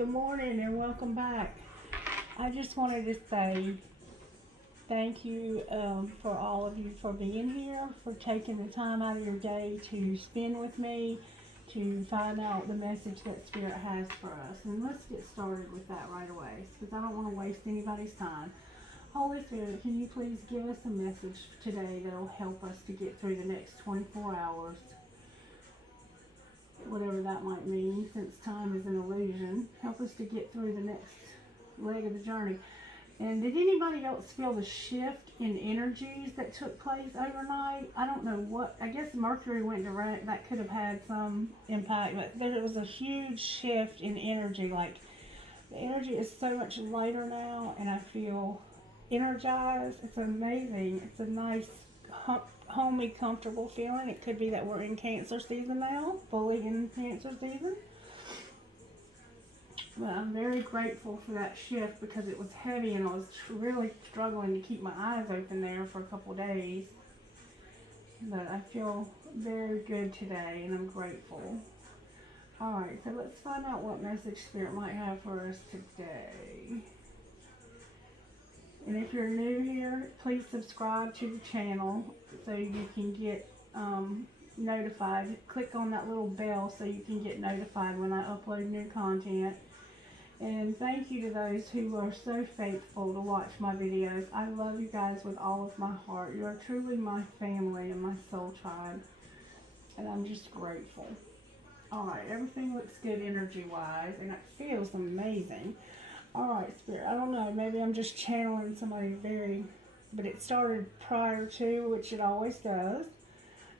good morning and welcome back. I just wanted to say thank you for all of you for being here, for taking the time out of your day to spend with me, to find out the message that Spirit has for us. And let's get started with that right away, because I don't want to waste anybody's time. Holy Spirit, can you please give us a message today that will help us to get through the next 24 hours, whatever that might mean, since time is an illusion. Help us to get through the next leg of the journey. And did anybody else feel the shift in energies that took place overnight? I don't know what, I guess Mercury went direct. That could have had some impact, but there was a huge shift in energy. Like, the energy is so much lighter now, and I feel energized. It's amazing. It's a nice, homey, comfortable feeling. It could be that we're in Cancer season now, fully in Cancer season. But I'm very grateful for that shift, because it was heavy and I was really struggling to keep my eyes open there for a couple days. But I feel very good today and I'm grateful. Alright, so let's find out what message Spirit might have for us today. And if you're new here, please subscribe to the channel so you can get notified. Click on that little bell so you can get notified when I upload new content. And thank you to those who are so faithful to watch my videos. I love you guys with all of my heart. You are truly my family and my soul tribe. And I'm just grateful. Alright, everything looks good energy-wise, and it feels amazing. Alright, Spirit, I don't know, maybe I'm just channeling somebody but it started prior to, which it always does.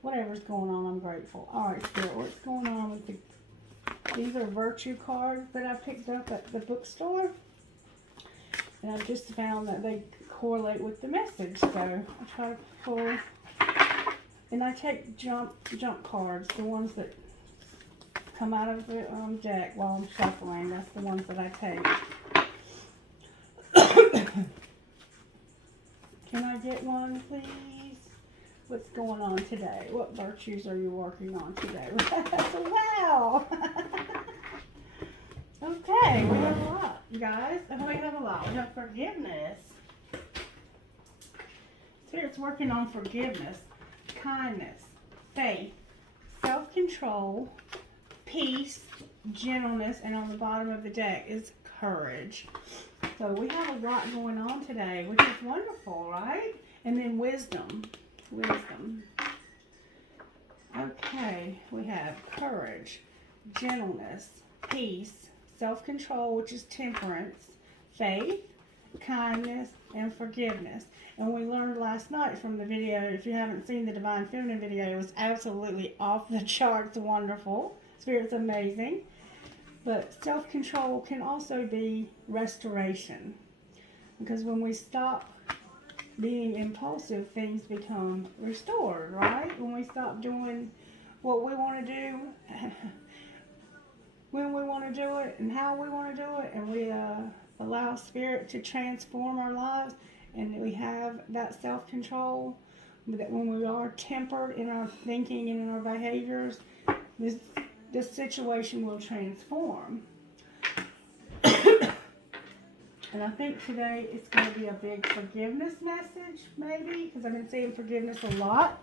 Whatever's going on, I'm grateful. Alright, Spirit, what's going on with these are virtue cards that I picked up at the bookstore. And I just found that they correlate with the message, so I try to pull. And I take jump cards, the ones that come out of the deck while I'm shuffling. That's the ones that I take. Can I get one, please? What's going on today? What virtues are you working on today? Wow! Okay, we have a lot, you guys. We have a lot. We have forgiveness. Spirit's working on forgiveness, kindness, faith, self-control, peace, gentleness, and on the bottom of the deck is courage. So we have a lot going on today, which is wonderful, right? And then wisdom. Okay, we have courage, gentleness, peace, self-control, which is temperance, faith, kindness, and forgiveness. And we learned last night from the video, if you haven't seen the Divine Feminine video, it was absolutely off the charts wonderful. Spirit's amazing. But self-control can also be restoration. Because when we stop being impulsive, things become restored, right? When we stop doing what we want to do, when we want to do it, and how we want to do it, and we allow Spirit to transform our lives, and we have that self-control, that when we are tempered in our thinking and in our behaviors, this situation will transform. And I think today it's going to be a big forgiveness message, maybe, because I've been saying forgiveness a lot.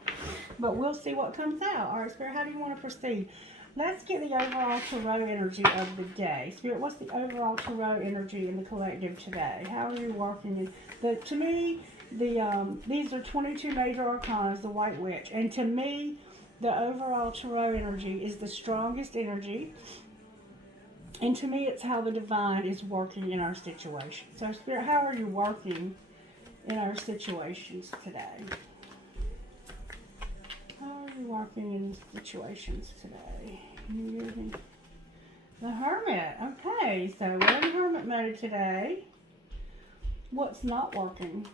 But we'll see what comes out. All right, Spirit, how do you want to proceed? Let's get the overall tarot energy of the day. Spirit, what's the overall tarot energy in the collective today? How are you working? To me, these are 22 major arcana, the White Witch. And to me, the overall tarot energy is the strongest energy. And to me, it's how the divine is working in our situation. So, Spirit, how are you working in our situations today? How are you working in situations today? The Hermit. Okay, so we're in Hermit mode today. What's not working?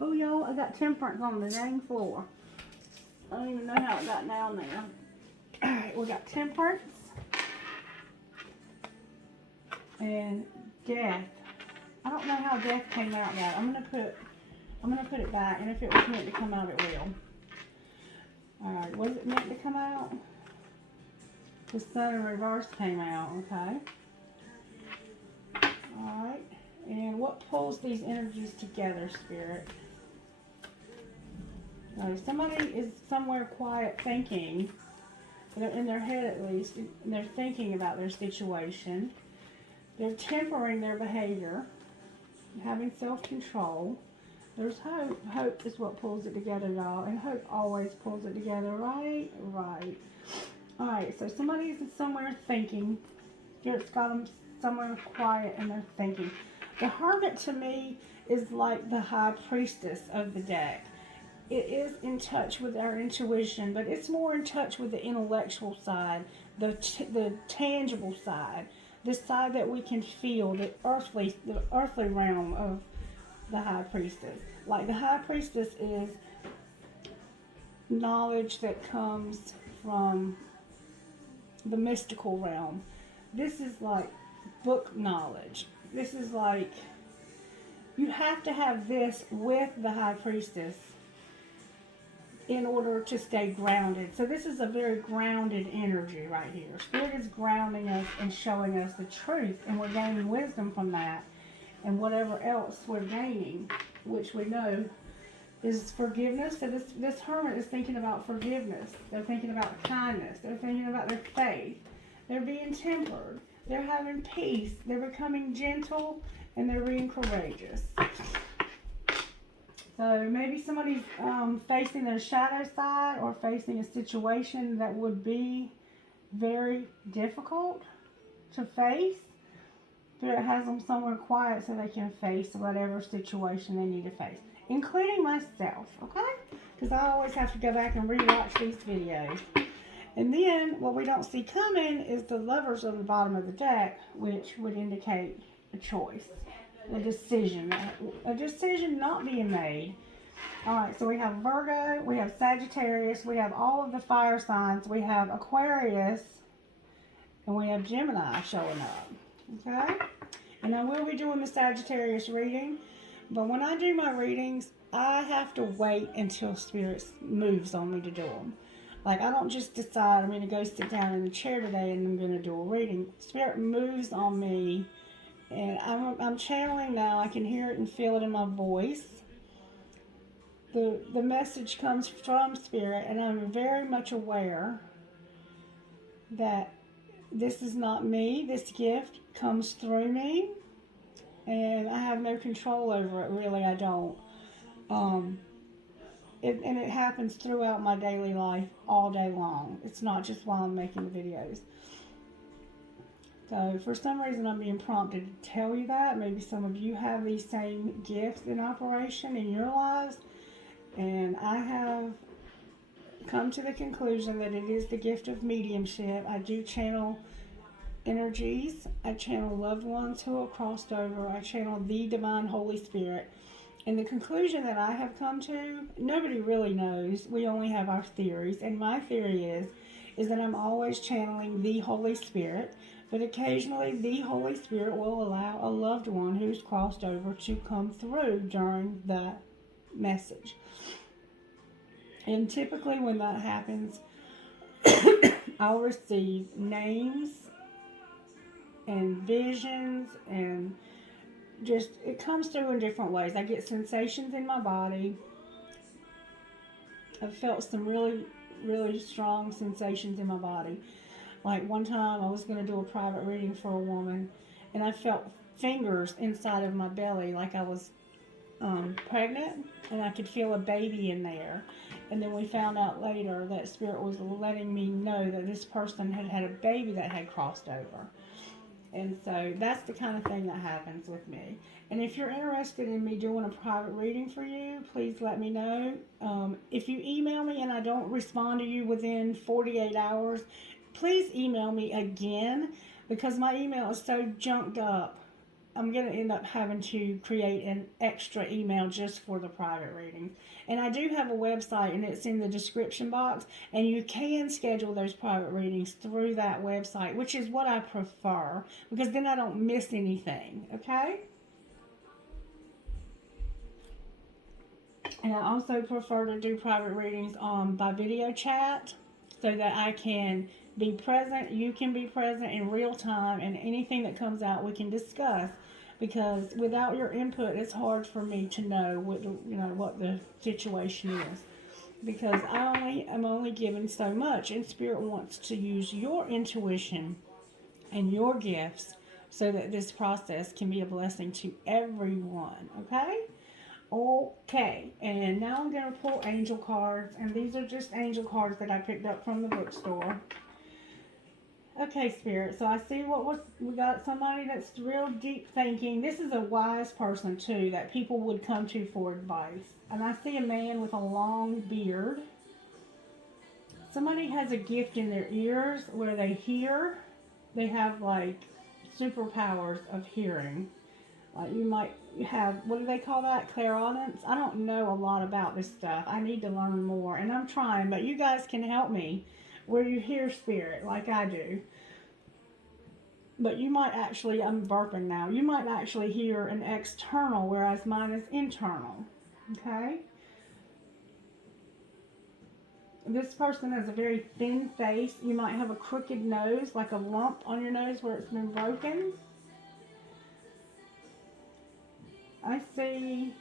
Oh, y'all, I got Temperance on the dang floor. I don't even know how it got down there. Alright, we got Temperance and Death. I don't know how Death came out yet. I'm gonna put it back, and if it was meant to come out, it will. Alright, was it meant to come out? The Sun in reverse came out, okay? Alright. And what pulls these energies together, Spirit? Somebody is somewhere quiet thinking, in their head at least, and they're thinking about their situation. They're tempering their behavior, having self-control. There's hope. Hope is what pulls it together, y'all. And hope always pulls it together, right? Right. Alright, so somebody's somewhere thinking. Spirit's got them somewhere quiet and they're thinking. The Hermit to me is like the High Priestess of the deck. It is in touch with our intuition, but it's more in touch with the intellectual side, the tangible side, the side that we can feel, the earthly realm of the High Priestess. Like the High Priestess is knowledge that comes from the mystical realm. This is like book knowledge. This is like, you have to have this with the High Priestess in order to stay grounded. So this is a very grounded energy right here. Spirit is grounding us and showing us the truth, and we're gaining wisdom from that. And whatever else we're gaining, which we know is forgiveness. So this Hermit is thinking about forgiveness. They're thinking about kindness. They're thinking about their faith. They're being tempered. They're having peace. They're becoming gentle, and they're being courageous. So maybe somebody's facing their shadow side or facing a situation that would be very difficult to face. Spirit has them somewhere quiet so they can face whatever situation they need to face, including myself, okay? Because I always have to go back and rewatch these videos. And then what we don't see coming is the Lovers on the bottom of the deck, which would indicate a choice. A decision not being made. Alright, so we have Virgo, we have Sagittarius, we have all of the fire signs, we have Aquarius, and we have Gemini showing up. Okay? And I will be doing the Sagittarius reading, but when I do my readings, I have to wait until Spirit moves on me to do them. Like, I don't just decide I'm going to go sit down in the chair today and I'm going to do a reading. Spirit moves on me. And I'm channeling now. I can hear it and feel it in my voice. The message comes from Spirit, and I'm very much aware that this is not me. This gift comes through me, and I have no control over it. Really, I don't. And it happens throughout my daily life all day long. It's not just while I'm making the videos. So for some reason I'm being prompted to tell you that. Maybe some of you have these same gifts in operation in your lives. And I have come to the conclusion that it is the gift of mediumship. I do channel energies. I channel loved ones who have crossed over. I channel the Divine Holy Spirit. And the conclusion that I have come to, nobody really knows. We only have our theories. And my theory is that I'm always channeling the Holy Spirit. But occasionally, the Holy Spirit will allow a loved one who's crossed over to come through during the message. And typically when that happens, I'll receive names and visions, and just, it comes through in different ways. I get sensations in my body. I've felt some really, really strong sensations in my body. Like one time I was going to do a private reading for a woman, and I felt fingers inside of my belly like I was pregnant, and I could feel a baby in there. And then we found out later that Spirit was letting me know that this person had had a baby that had crossed over. And so that's the kind of thing that happens with me. And if you're interested in me doing a private reading for you, please let me know. If you email me and I don't respond to you within 48 hours, please email me again, because my email is so junked up. I'm going to end up having to create an extra email just for the private reading. And I do have a website, and it's in the description box, and you can schedule those private readings through that website, which is what I prefer, because then I don't miss anything, okay? And I also prefer to do private readings by video chat. so that I can be present, you can be present in real time, and anything that comes out we can discuss. Because without your input, it's hard for me to know what the situation is. Because I'm only given so much, and Spirit wants to use your intuition and your gifts so that this process can be a blessing to everyone. Okay? Okay, and now I'm going to pull angel cards, and these are just angel cards that I picked up from the bookstore. Okay, Spirit, so I see we got somebody that's real deep thinking. This is a wise person, too, that people would come to for advice. And I see a man with a long beard. Somebody has a gift in their ears where they hear. They have, like, superpowers of hearing. You might have, what do they call that? Clairaudience? I don't know a lot about this stuff. I need to learn more, and I'm trying, but you guys can help me where you hear Spirit like I do. But you might actually, I'm burping now, you might actually hear an external, whereas mine is internal. Okay? This person has a very thin face. You might have a crooked nose, like a lump on your nose where it's been broken. I see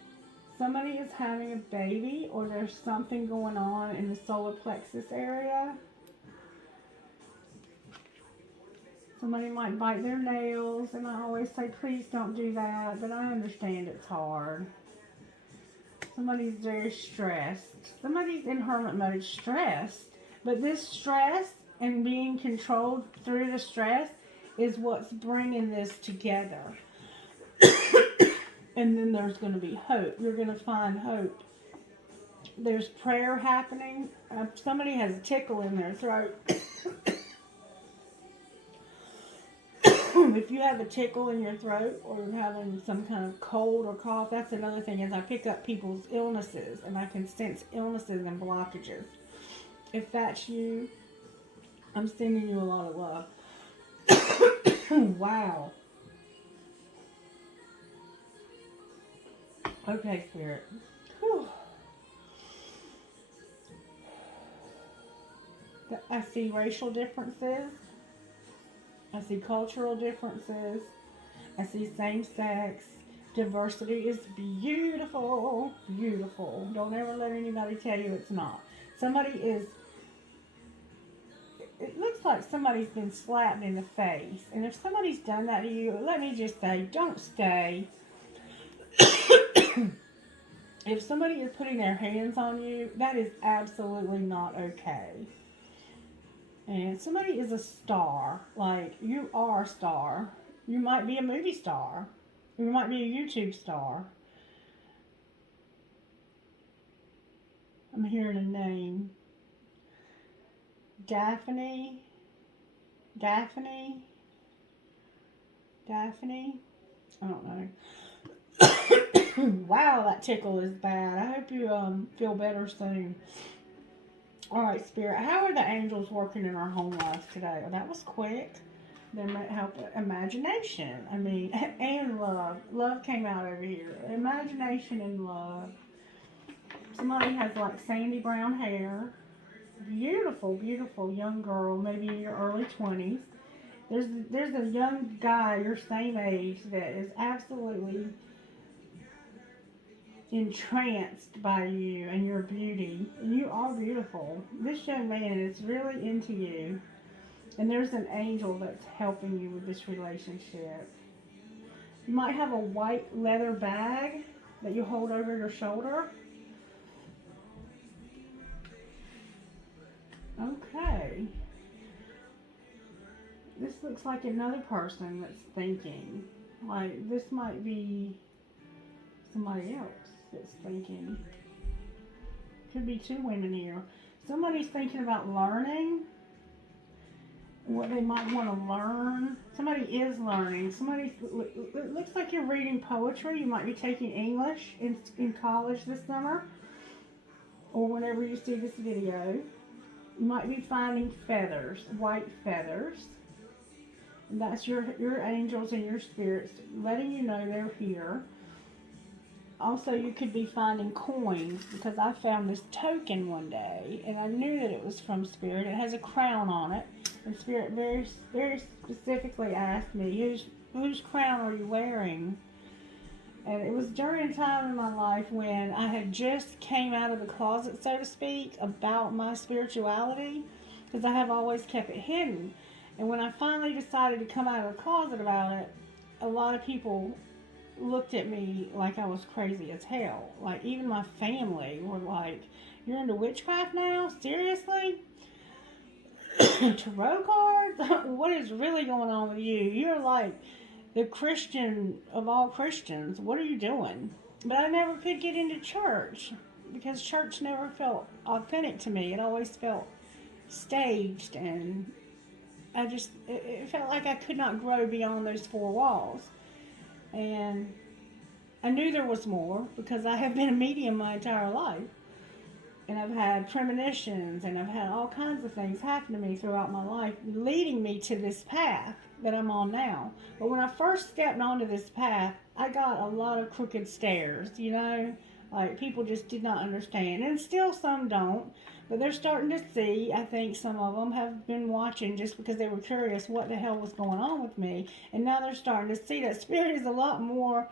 somebody is having a baby, or there's something going on in the solar plexus area. Somebody might bite their nails, and I always say, please don't do that, but I understand it's hard. Somebody's very stressed. Somebody's in hermit mode, stressed. But this stress and being controlled through the stress is what's bringing this together. And then there's going to be hope. You're going to find hope. There's prayer happening. Somebody has a tickle in their throat. If you have a tickle in your throat, or you're having some kind of cold or cough, that's another thing, is I pick up people's illnesses, and I can sense illnesses and blockages. If that's you, I'm sending you a lot of love. Wow. Okay, Spirit. Whew. I see racial differences. I see cultural differences. I see same-sex. Diversity is beautiful. Beautiful. Don't ever let anybody tell you it's not. It looks like somebody's been slapped in the face. And if somebody's done that to you, let me just say, don't stay. If somebody is putting their hands on you, that is absolutely not okay. And somebody is a star. Like, you are a star. You might be a movie star. You might be a YouTube star. I'm hearing a name. Daphne. I don't know. Wow, that tickle is bad. I hope you feel better soon. Alright, Spirit, how are the angels working in our home life today? Oh, that was quick. They might help imagination. I mean, and love. Love came out over here. Imagination and love. Somebody has like sandy brown hair. Beautiful, beautiful young girl, maybe in your early 20s. There's a young guy your same age that is absolutely entranced by you and your beauty. And you are beautiful. This young man is really into you. And there's an angel that's helping you with this relationship. You might have a white leather bag that you hold over your shoulder. Okay. This looks like another person that's thinking. Like, this might be somebody else that's thinking. Could be two women here. Somebody's thinking about learning. What they might want to learn. Somebody is learning. It looks like you're reading poetry. You might be taking English in college this summer. Or whenever you see this video. You might be finding feathers, white feathers. And that's your angels and your spirits letting you know they're here. Also, you could be finding coins, because I found this token one day, and I knew that it was from Spirit. It has a crown on it, and Spirit very, very specifically asked me, whose crown are you wearing? And it was during a time in my life when I had just came out of the closet, so to speak, about my spirituality, because I have always kept it hidden. And when I finally decided to come out of the closet about it, a lot of people looked at me like I was crazy as hell. Like, even my family were like, "You're into witchcraft now? Seriously? Tarot cards? What is really going on with you? You're like the Christian of all Christians. What are you doing?" But I never could get into church, because church never felt authentic to me. It always felt staged, and it felt like I could not grow beyond those four walls. And I knew there was more, because I have been a medium my entire life. And I've had premonitions, and I've had all kinds of things happen to me throughout my life, leading me to this path that I'm on now. But when I first stepped onto this path, I got a lot of crooked stares, like people just did not understand. And still some don't, but they're starting to see. I think some of them have been watching just because they were curious what the hell was going on with me. And now they're starting to see that Spirit is a lot more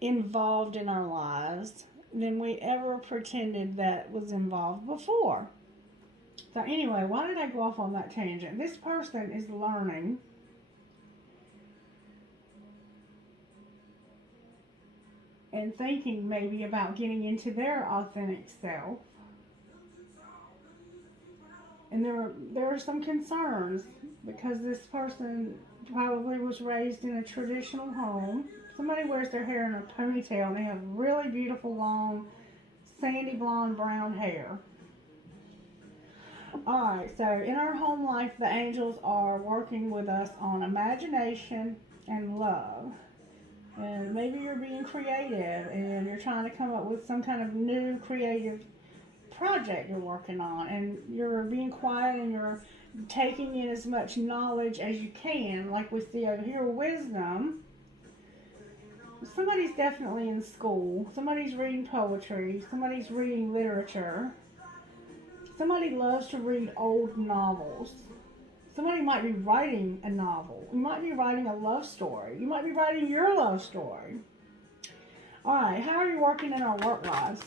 involved in our lives than we ever pretended that was involved before. So anyway, why did I go off on that tangent? This person is learning and thinking maybe about getting into their authentic self. And there are some concerns, because this person probably was raised in a traditional home. Somebody wears their hair in a ponytail, and they have really beautiful, long, sandy blonde, brown hair. Alright, so in our home life, the angels are working with us on imagination and love. And maybe you're being creative, and you're trying to come up with some kind of new creative project you're working on, and you're being quiet, and you're taking in as much knowledge as you can, like we see over here, wisdom. Somebody's definitely in school. Somebody's reading poetry. Somebody's reading literature. Somebody loves to read old novels. Somebody might be writing a novel. You might be writing a love story. You might be writing your love story. Alright, how are you working in our work lives?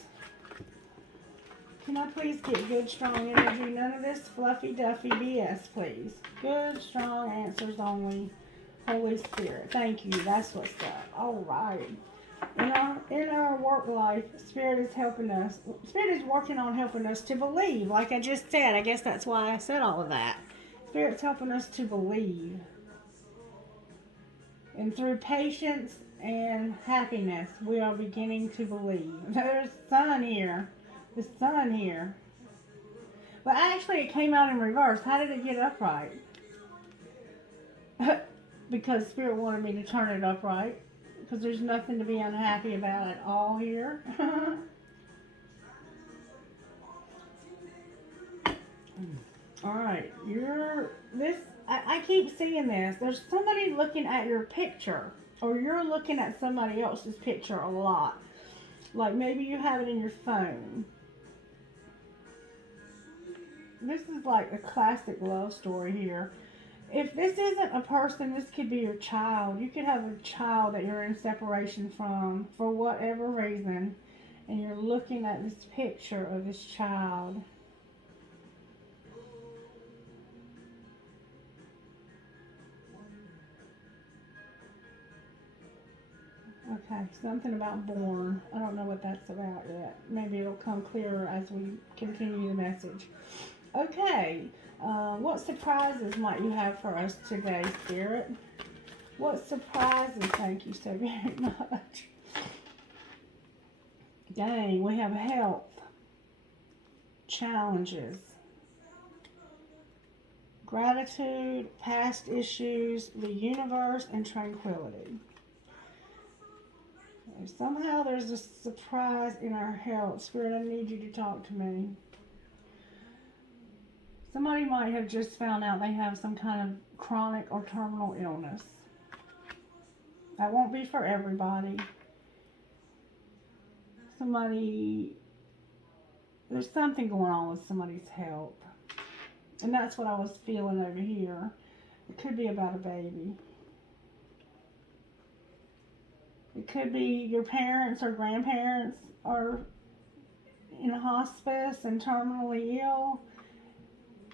Can I please get good, strong energy? None of this fluffy, duffy BS, please. Good, strong answers only. Holy Spirit. Thank you. That's what's up. Alright. In our work life, Spirit is helping us. Spirit is working on helping us to believe. Like I just said, I guess that's why I said all of that. Spirit's helping us to believe. And through patience and happiness, we are beginning to believe. There's sun here. The sun here. But actually, it came out in reverse. How did it get upright? Because Spirit wanted me to turn it upright. Because there's nothing to be unhappy about at all here. Alright, I keep seeing this. There's somebody looking at your picture, or you're looking at somebody else's picture a lot. Like maybe you have it in your phone. This is like a classic love story here. If this isn't a person, this could be your child. You could have a child that you're in separation from for whatever reason, and you're looking at this picture of this child. Okay, something about born. I don't know what that's about yet. Maybe it'll come clearer as we continue the message. Okay, what surprises might you have for us today, Spirit? What surprises? Thank you so very much. Dang, we have health, challenges, gratitude, past issues, the universe, and tranquility. Somehow there's a surprise in our health. Spirit, I need you to talk to me. Somebody might have just found out they have some kind of chronic or terminal illness. That won't be for everybody. somebody, there's something going on with somebody's health. And that's what I was feeling over here. It could be about a baby. It could be your parents or grandparents are in a hospice and terminally ill.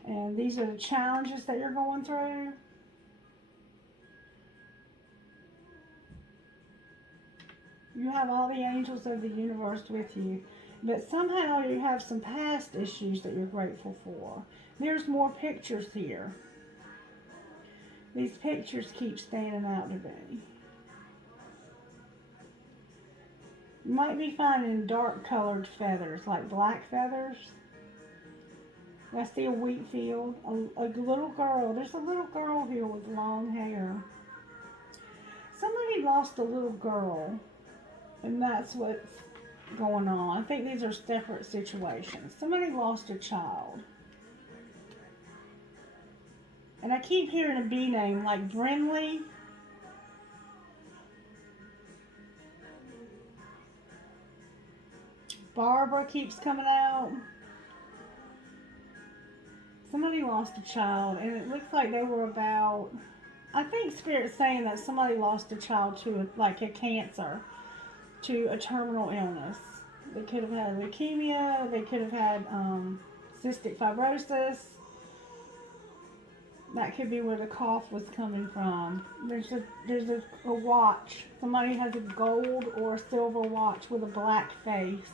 And these are the challenges that you're going through. You have all the angels of the universe with you. But somehow you have some past issues that you're grateful for. There's more pictures here. These pictures keep standing out to me. You might be finding dark colored feathers, like black feathers. I see a wheat field, a little girl. There's a little girl here with long hair. Somebody lost a little girl, and that's what's going on. I think these are separate situations. Somebody lost a child. And I keep hearing a B name, like Brinley. Barbara keeps coming out. Somebody lost a child, and it looks like they were about, I think Spirit's saying that somebody lost a child to like a cancer, to a terminal illness. They could have had leukemia, they could have had cystic fibrosis. That could be where the cough was coming from. There's a watch. Somebody has a gold or a silver watch with a black face.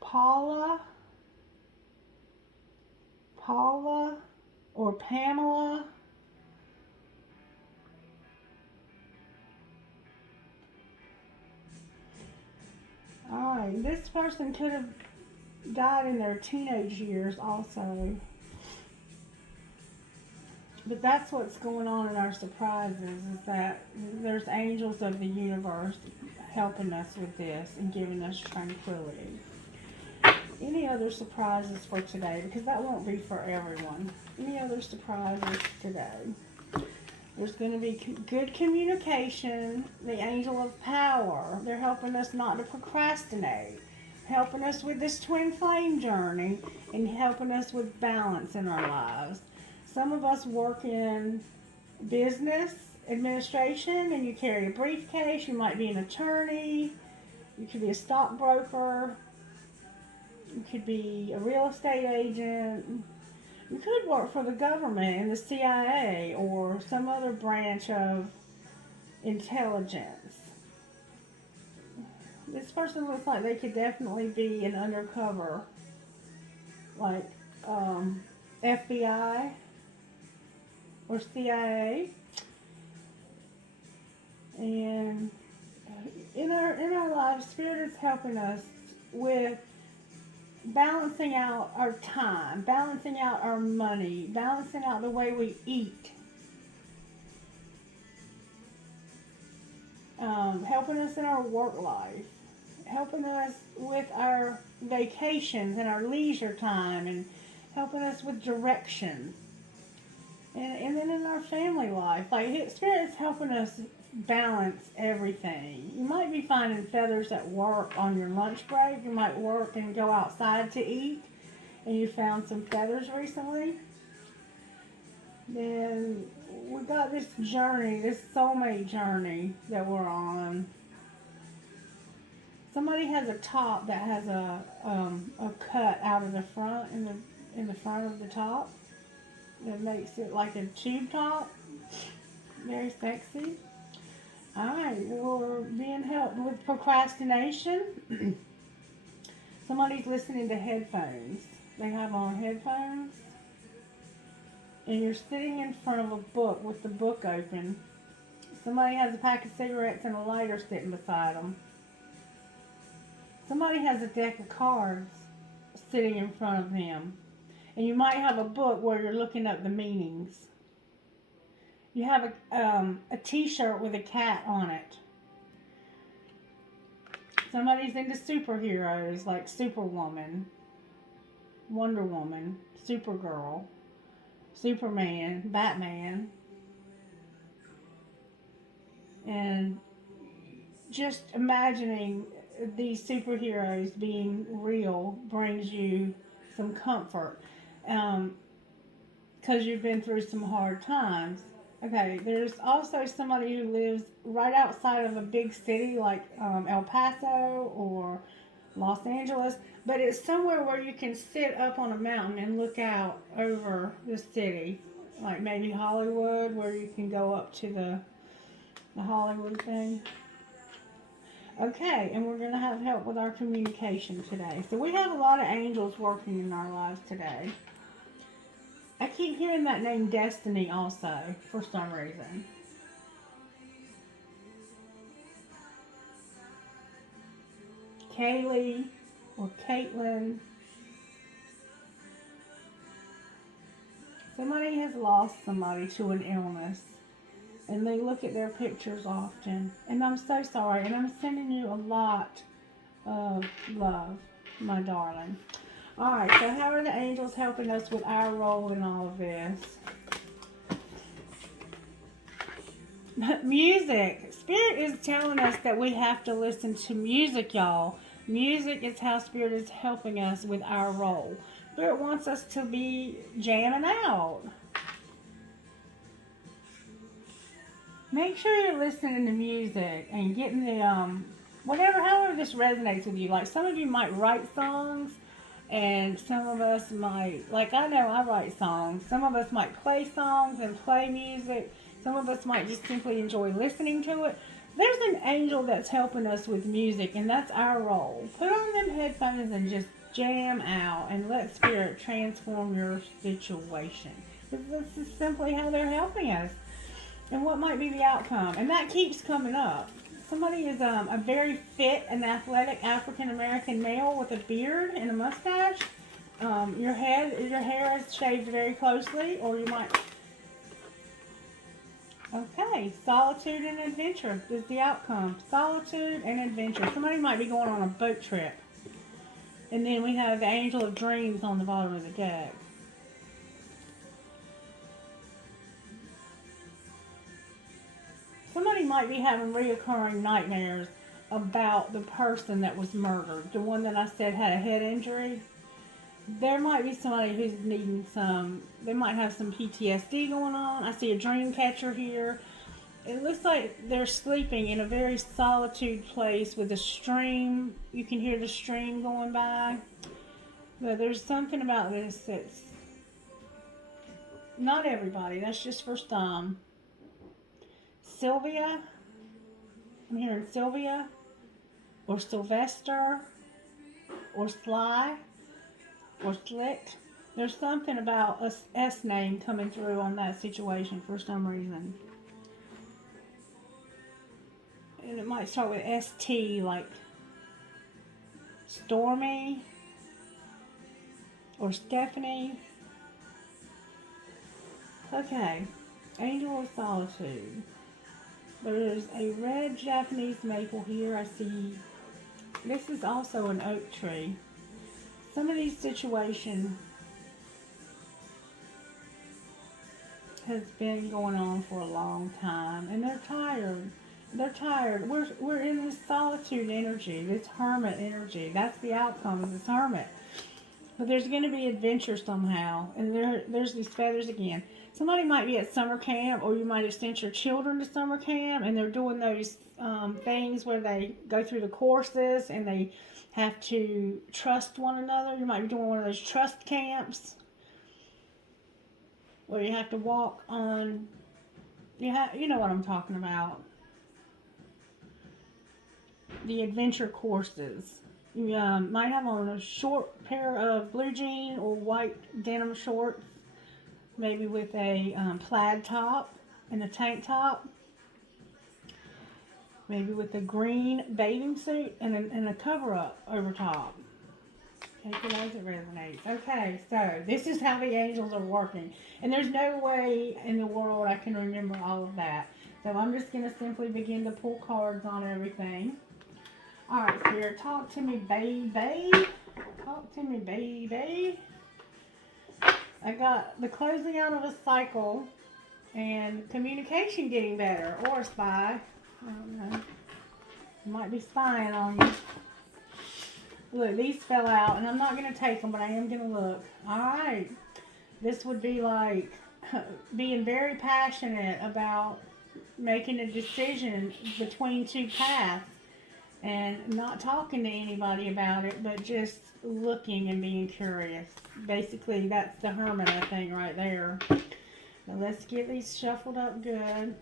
Paula or Pamela. Alright, this person could have died in their teenage years also. But that's what's going on in our surprises, is that there's angels of the universe helping us with this and giving us tranquility. Any other surprises for today? Because that won't be for everyone. Any other surprises today? There's going to be good communication. The angel of power. They're helping us not to procrastinate. Helping us with this twin flame journey. And helping us with balance in our lives. Some of us work in business administration. And you carry a briefcase. You might be an attorney. You could be a stockbroker. You could be a real estate agent. You could work for the government in the CIA or some other branch of intelligence. This person looks like they could definitely be an undercover, like FBI or CIA. And in our lives, Spirit is helping us with balancing out our time, balancing out our money, balancing out the way we eat. Helping us in our work life. Helping us with our vacations and our leisure time. And helping us with direction. And then in our family life. Like, Spirit's helping us balance everything. You might be finding feathers at work on your lunch break. You might work and go outside to eat, and you found some feathers recently. Then we got this journey, this soulmate journey that we're on. Somebody has a top that has a cut out of the front, in the front of the top, that makes it like a tube top. Very sexy. Alright, we're being helped with procrastination. Somebody's listening to headphones. They have on headphones. And you're sitting in front of a book with the book open. Somebody has a pack of cigarettes and a lighter sitting beside them. Somebody has a deck of cards sitting in front of them. And you might have a book where you're looking up the meanings. You have a t-shirt with a cat on it. Somebody's into superheroes like Superwoman, Wonder Woman, Supergirl, Superman, Batman. And just imagining these superheroes being real brings you some comfort. Because you've been through some hard times. Okay, there's also somebody who lives right outside of a big city like El Paso or Los Angeles, but it's somewhere where you can sit up on a mountain and look out over the city, like maybe Hollywood, where you can go up to the Hollywood thing. Okay, and we're going to have help with our communication today. So we have a lot of angels working in our lives today. I keep hearing that name Destiny also, for some reason. Kaylee or Caitlin. Somebody has lost somebody to an illness, and they look at their pictures often. And I'm so sorry, and I'm sending you a lot of love, my darling. Alright, so how are the angels helping us with our role in all of this? Music. Spirit is telling us that we have to listen to music, y'all. Music is how Spirit is helping us with our role. Spirit wants us to be jamming out. Make sure you're listening to music and getting the, however this resonates with you. Like some of you might write songs, and some of us might, like I know I write songs. Some of us might play songs and play music. Some of us might just simply enjoy listening to it. There's an angel that's helping us with music, and that's our role. Put on them headphones and just jam out and let Spirit transform your situation. This is simply how they're helping us. And what might be the outcome? And that keeps coming up. Somebody is a very fit and athletic African-American male with a beard and a mustache. Your hair is shaved very closely, or you might... Okay, solitude and adventure is the outcome. Solitude and adventure. Somebody might be going on a boat trip. And then we have the angel of dreams on the bottom of the deck. Somebody might be having reoccurring nightmares about the person that was murdered. The one that I said had a head injury. There might be somebody who's needing they might have some PTSD going on. I see a dream catcher here. It looks like they're sleeping in a very solitude place with a stream. You can hear the stream going by. But there's something about this that's not everybody. That's just for some. Sylvia. I'm hearing Sylvia. Or Sylvester. Or Sly. Or Slick. There's something about a S name coming through on that situation for some reason. And it might start with ST, like Stormy or Stephanie. Okay, Angel of Solitude. There's a red Japanese maple here. I see this is also an oak tree. Some of these situations has been going on for a long time, and they're tired. They're tired. We're in this solitude energy, this hermit energy. That's the outcome of this hermit. But there's going to be adventure somehow, and there's these feathers again. Somebody might be at summer camp, or you might have sent your children to summer camp, and they're doing those things where they go through the courses and they have to trust one another. You might be doing one of those trust camps where you have to walk on, you know what I'm talking about. The adventure courses. You might have on a short pair of blue jean or white denim shorts, maybe with a plaid top and a tank top, maybe with a green bathing suit and a cover-up over top. Take it as it resonates. Okay, so this is how the angels are working. And there's no way in the world I can remember all of that. So I'm just going to simply begin to pull cards on everything. Alright, Spirit, talk to me, baby. Talk to me, baby. I got the closing out of a cycle and communication getting better. Or a spy. I don't know. Might be spying on you. Look, these fell out, and I'm not going to take them, but I am going to look. Alright. This would be like being very passionate about making a decision between two paths and not talking to anybody about it, but just looking and being curious. Basically, that's the Hermit, I think, right there. Now, let's get these shuffled up good.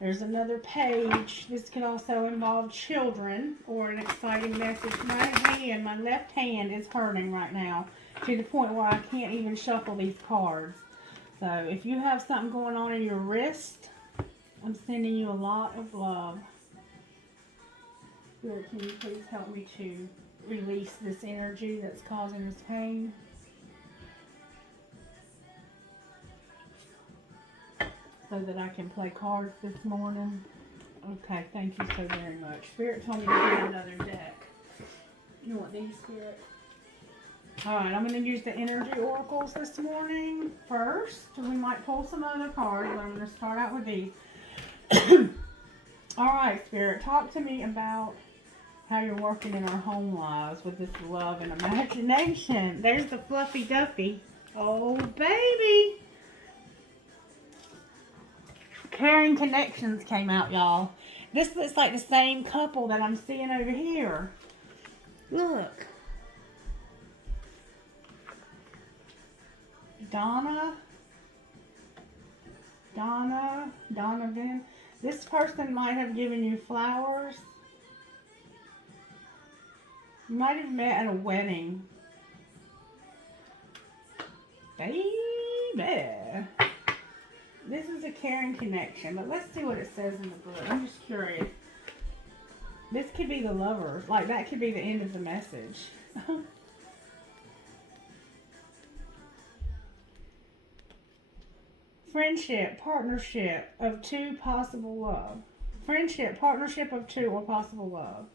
There's another page. This could also involve children or an exciting message. My left hand is hurting right now to the point where I can't even shuffle these cards. So if you have something going on in your wrist, I'm sending you a lot of love. Spirit, can you please help me to release this energy that's causing this pain? So that I can play cards this morning. Okay, thank you so very much. Spirit told me to get another deck. You want these, Spirit? Alright, I'm going to use the energy oracles this morning first. We might pull some other cards, but I'm going to start out with these. Alright, Spirit, talk to me about how you're working in our home lives with this love and imagination. There's the fluffy duffy. Oh, baby. Caring Connections came out, y'all. This looks like the same couple that I'm seeing over here. Look. Donovan. This person might have given you flowers. You might have met at a wedding. Baby. This is a caring connection, but let's see what it says in the book. I'm just curious. This could be the lovers. Like, that could be the end of the message. Friendship, partnership of two, possible love. Friendship, partnership of two, or possible love.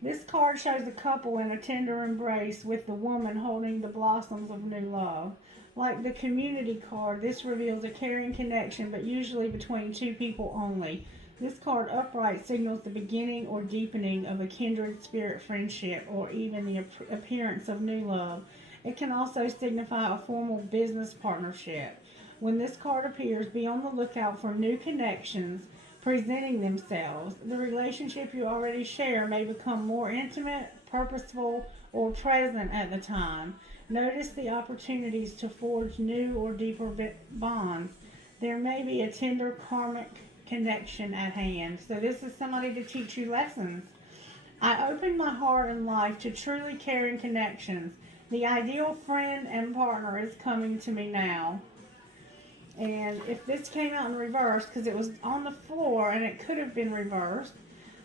This card shows a couple in a tender embrace with the woman holding the blossoms of new love. Like the community card, this reveals a caring connection, but usually between two people only. This card upright signals the beginning or deepening of a kindred spirit friendship, or even the appearance of new love. It can also signify a formal business partnership. When this card appears, be on the lookout for new connections presenting themselves. The relationship you already share may become more intimate, purposeful, or present at the time. Notice the opportunities to forge new or deeper bonds. There may be a tender karmic connection at hand. So this is somebody to teach you lessons. I open my heart and life to truly caring connections. The ideal friend and partner is coming to me now. And if this came out in reverse, because it was on the floor and it could have been reversed,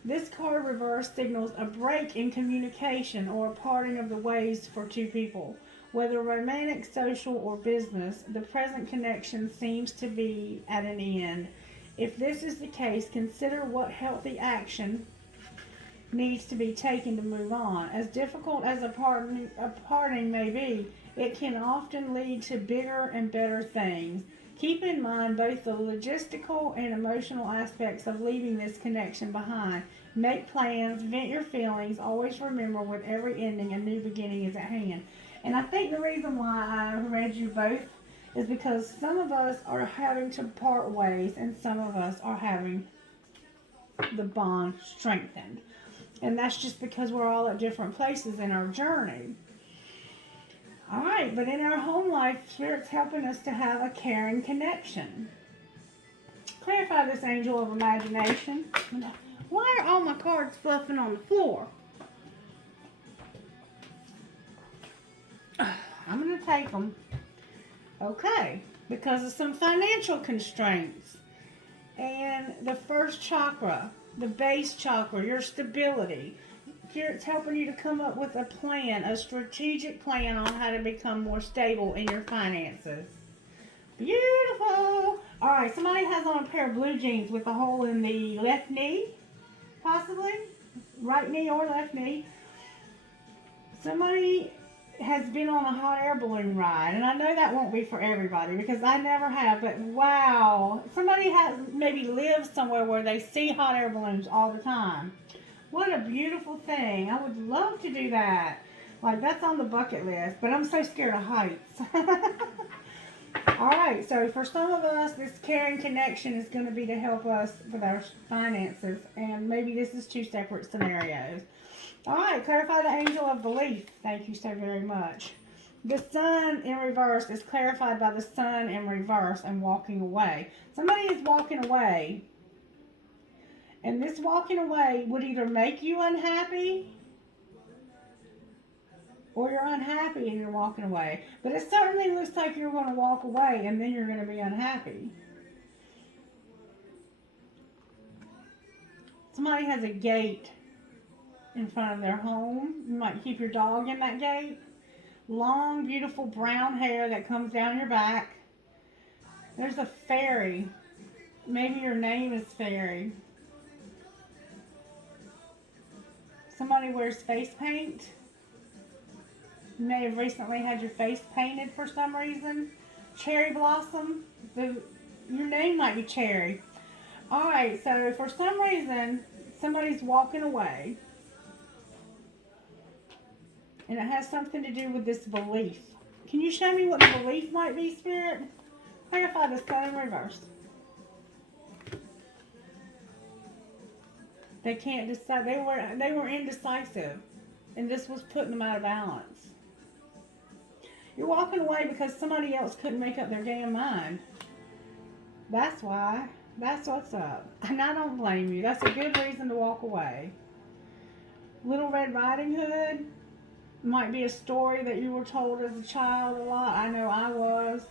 this card reverse signals a break in communication or a parting of the ways for two people. Whether romantic, social, or business, the present connection seems to be at an end. If this is the case, consider what healthy action needs to be taken to move on. As difficult as a parting may be, it can often lead to bigger and better things. Keep in mind both the logistical and emotional aspects of leaving this connection behind. Make plans, vent your feelings. Always remember, with every ending, a new beginning is at hand. And I think the reason why I read you both is because some of us are having to part ways and some of us are having the bond strengthened. And that's just because we're all at different places in our journey. Alright, but in our home life, Spirit's helping us to have a caring connection. Clarify this angel of imagination. Why are all my cards fluffing on the floor? I'm going to take them. Okay, because of some financial constraints. And the first chakra, the base chakra, your stability. It's helping you to come up with a plan, a strategic plan on how to become more stable in your finances. Beautiful. All right, somebody has on a pair of blue jeans with a hole in the left knee, possibly. Right knee or left knee. Somebody has been on a hot air balloon ride, and I know that won't be for everybody because I never have, but wow. Somebody has maybe lived somewhere where they see hot air balloons all the time. What a beautiful thing. I would love to do that. Like, that's on the bucket list, but I'm so scared of heights. All right, so for some of us, this caring connection is going to be to help us with our finances, and maybe this is two separate scenarios. All right, clarify the angel of belief. Thank you so very much. The sun in reverse is clarified by the sun in reverse and walking away. Somebody is walking away, and this walking away would either make you unhappy or you're unhappy and you're walking away. But it certainly looks like you're going to walk away and then you're going to be unhappy. Somebody has a gate in front of their home. You might keep your dog in that gate. Long, beautiful brown hair that comes down your back. There's a fairy. Maybe your name is Fairy. Somebody wears face paint. You may have recently had your face painted for some reason. Cherry Blossom. Your name might be Cherry. Alright, so for some reason, somebody's walking away. And it has something to do with this belief. Can you show me what the belief might be, Spirit? Clarify the sun in reverse. They can't decide. They were indecisive. And this was putting them out of balance. You're walking away because somebody else couldn't make up their damn mind. That's why. That's what's up. And I don't blame you. That's a good reason to walk away. Little Red Riding Hood might be a story that you were told as a child a lot. I know I was.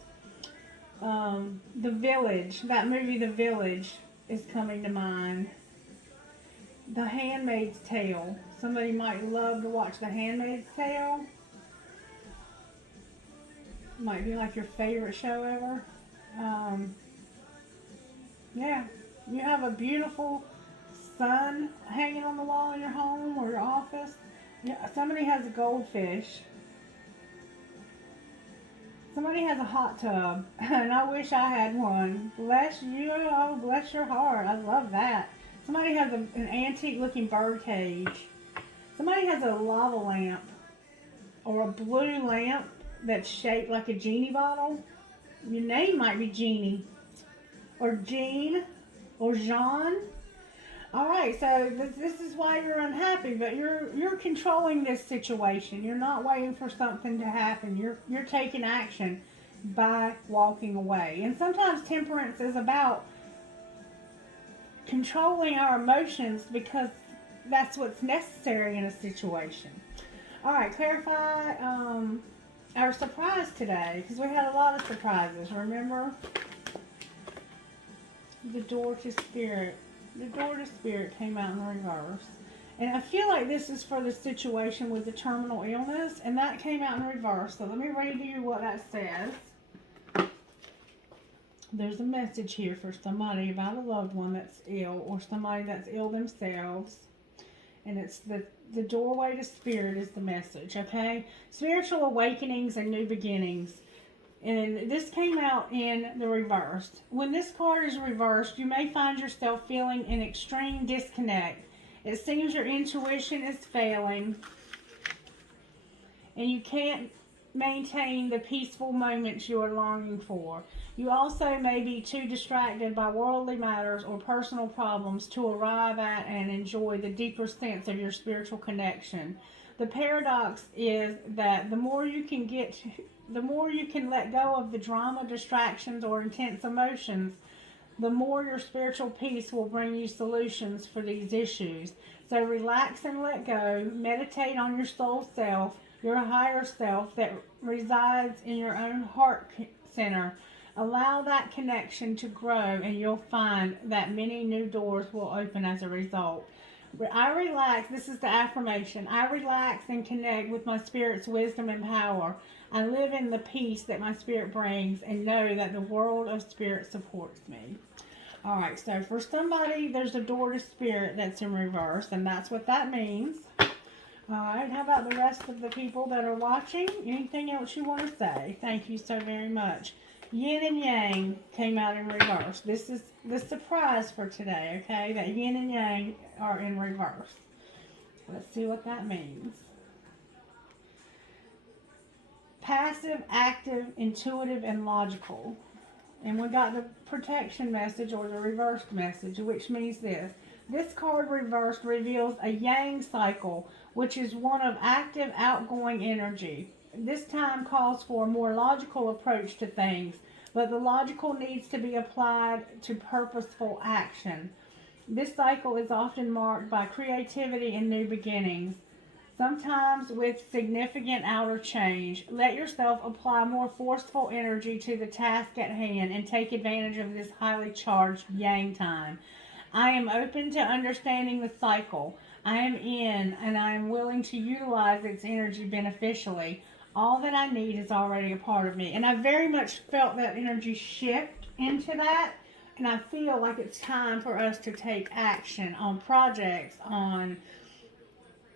The Village. That movie, The Village, is coming to mind. The Handmaid's Tale. Somebody might love to watch The Handmaid's Tale. Might be like your favorite show ever. Yeah, you have a beautiful sun hanging on the wall in your home or your office. Yeah, somebody has a goldfish. Somebody has a hot tub, and I wish I had one. Bless you, oh, bless your heart. I love that. Somebody has an antique-looking bird cage. Somebody has a lava lamp or a blue lamp that's shaped like a genie bottle. Your name might be Jeannie or Jean or Jean. All right, so this is why you're unhappy, but you're controlling this situation. You're not waiting for something to happen. You're taking action by walking away. And sometimes temperance is about controlling our emotions because that's what's necessary in a situation. All right, clarify our surprise today, because we had a lot of surprises, remember? The door to spirit. The door to spirit came out in reverse. And I feel like this is for the situation with the terminal illness, and that came out in reverse. So let me read you what that says. There's a message here for somebody about a loved one that's ill or somebody that's ill themselves. And it's the doorway to spirit is the message, okay? Spiritual awakenings and new beginnings. And this came out in the reverse. When this card is reversed, you may find yourself feeling an extreme disconnect. It seems your intuition is failing, and you can't maintain the peaceful moments you are longing for. You also may be too distracted by worldly matters or personal problems to arrive at and enjoy the deeper sense of your spiritual connection. The paradox is that the more you can let go of the drama, distractions, or intense emotions, the more your spiritual peace will bring you solutions for these issues. So relax and let go. Meditate on your soul self, your higher self that resides in your own heart center. Allow that connection to grow, and you'll find that many new doors will open as a result. I relax. This is the affirmation. I relax and connect with my spirit's wisdom and power. I live in the peace that my spirit brings and know that the world of spirit supports me. All right, so for somebody, there's a door to spirit that's in reverse, and that's what that means. All right, how about the rest of the people that are watching? Anything else you want to say? Thank you so very much. Yin and Yang came out in reverse. This is the surprise for today, okay? That Yin and Yang are in reverse. Let's see what that means. Passive, active, intuitive, and logical. And we got the protection message or the reversed message, which means this. This card reversed reveals a yang cycle, which is one of active, outgoing energy. This time calls for a more logical approach to things, but the logical needs to be applied to purposeful action. This cycle is often marked by creativity and new beginnings, sometimes with significant outer change. Let yourself apply more forceful energy to the task at hand and take advantage of this highly charged yang time. I am open to understanding the cycle I am in, and I am willing to utilize its energy beneficially. All that I need is already a part of me. And I very much felt that energy shift into that. And I feel like it's time for us to take action on projects, on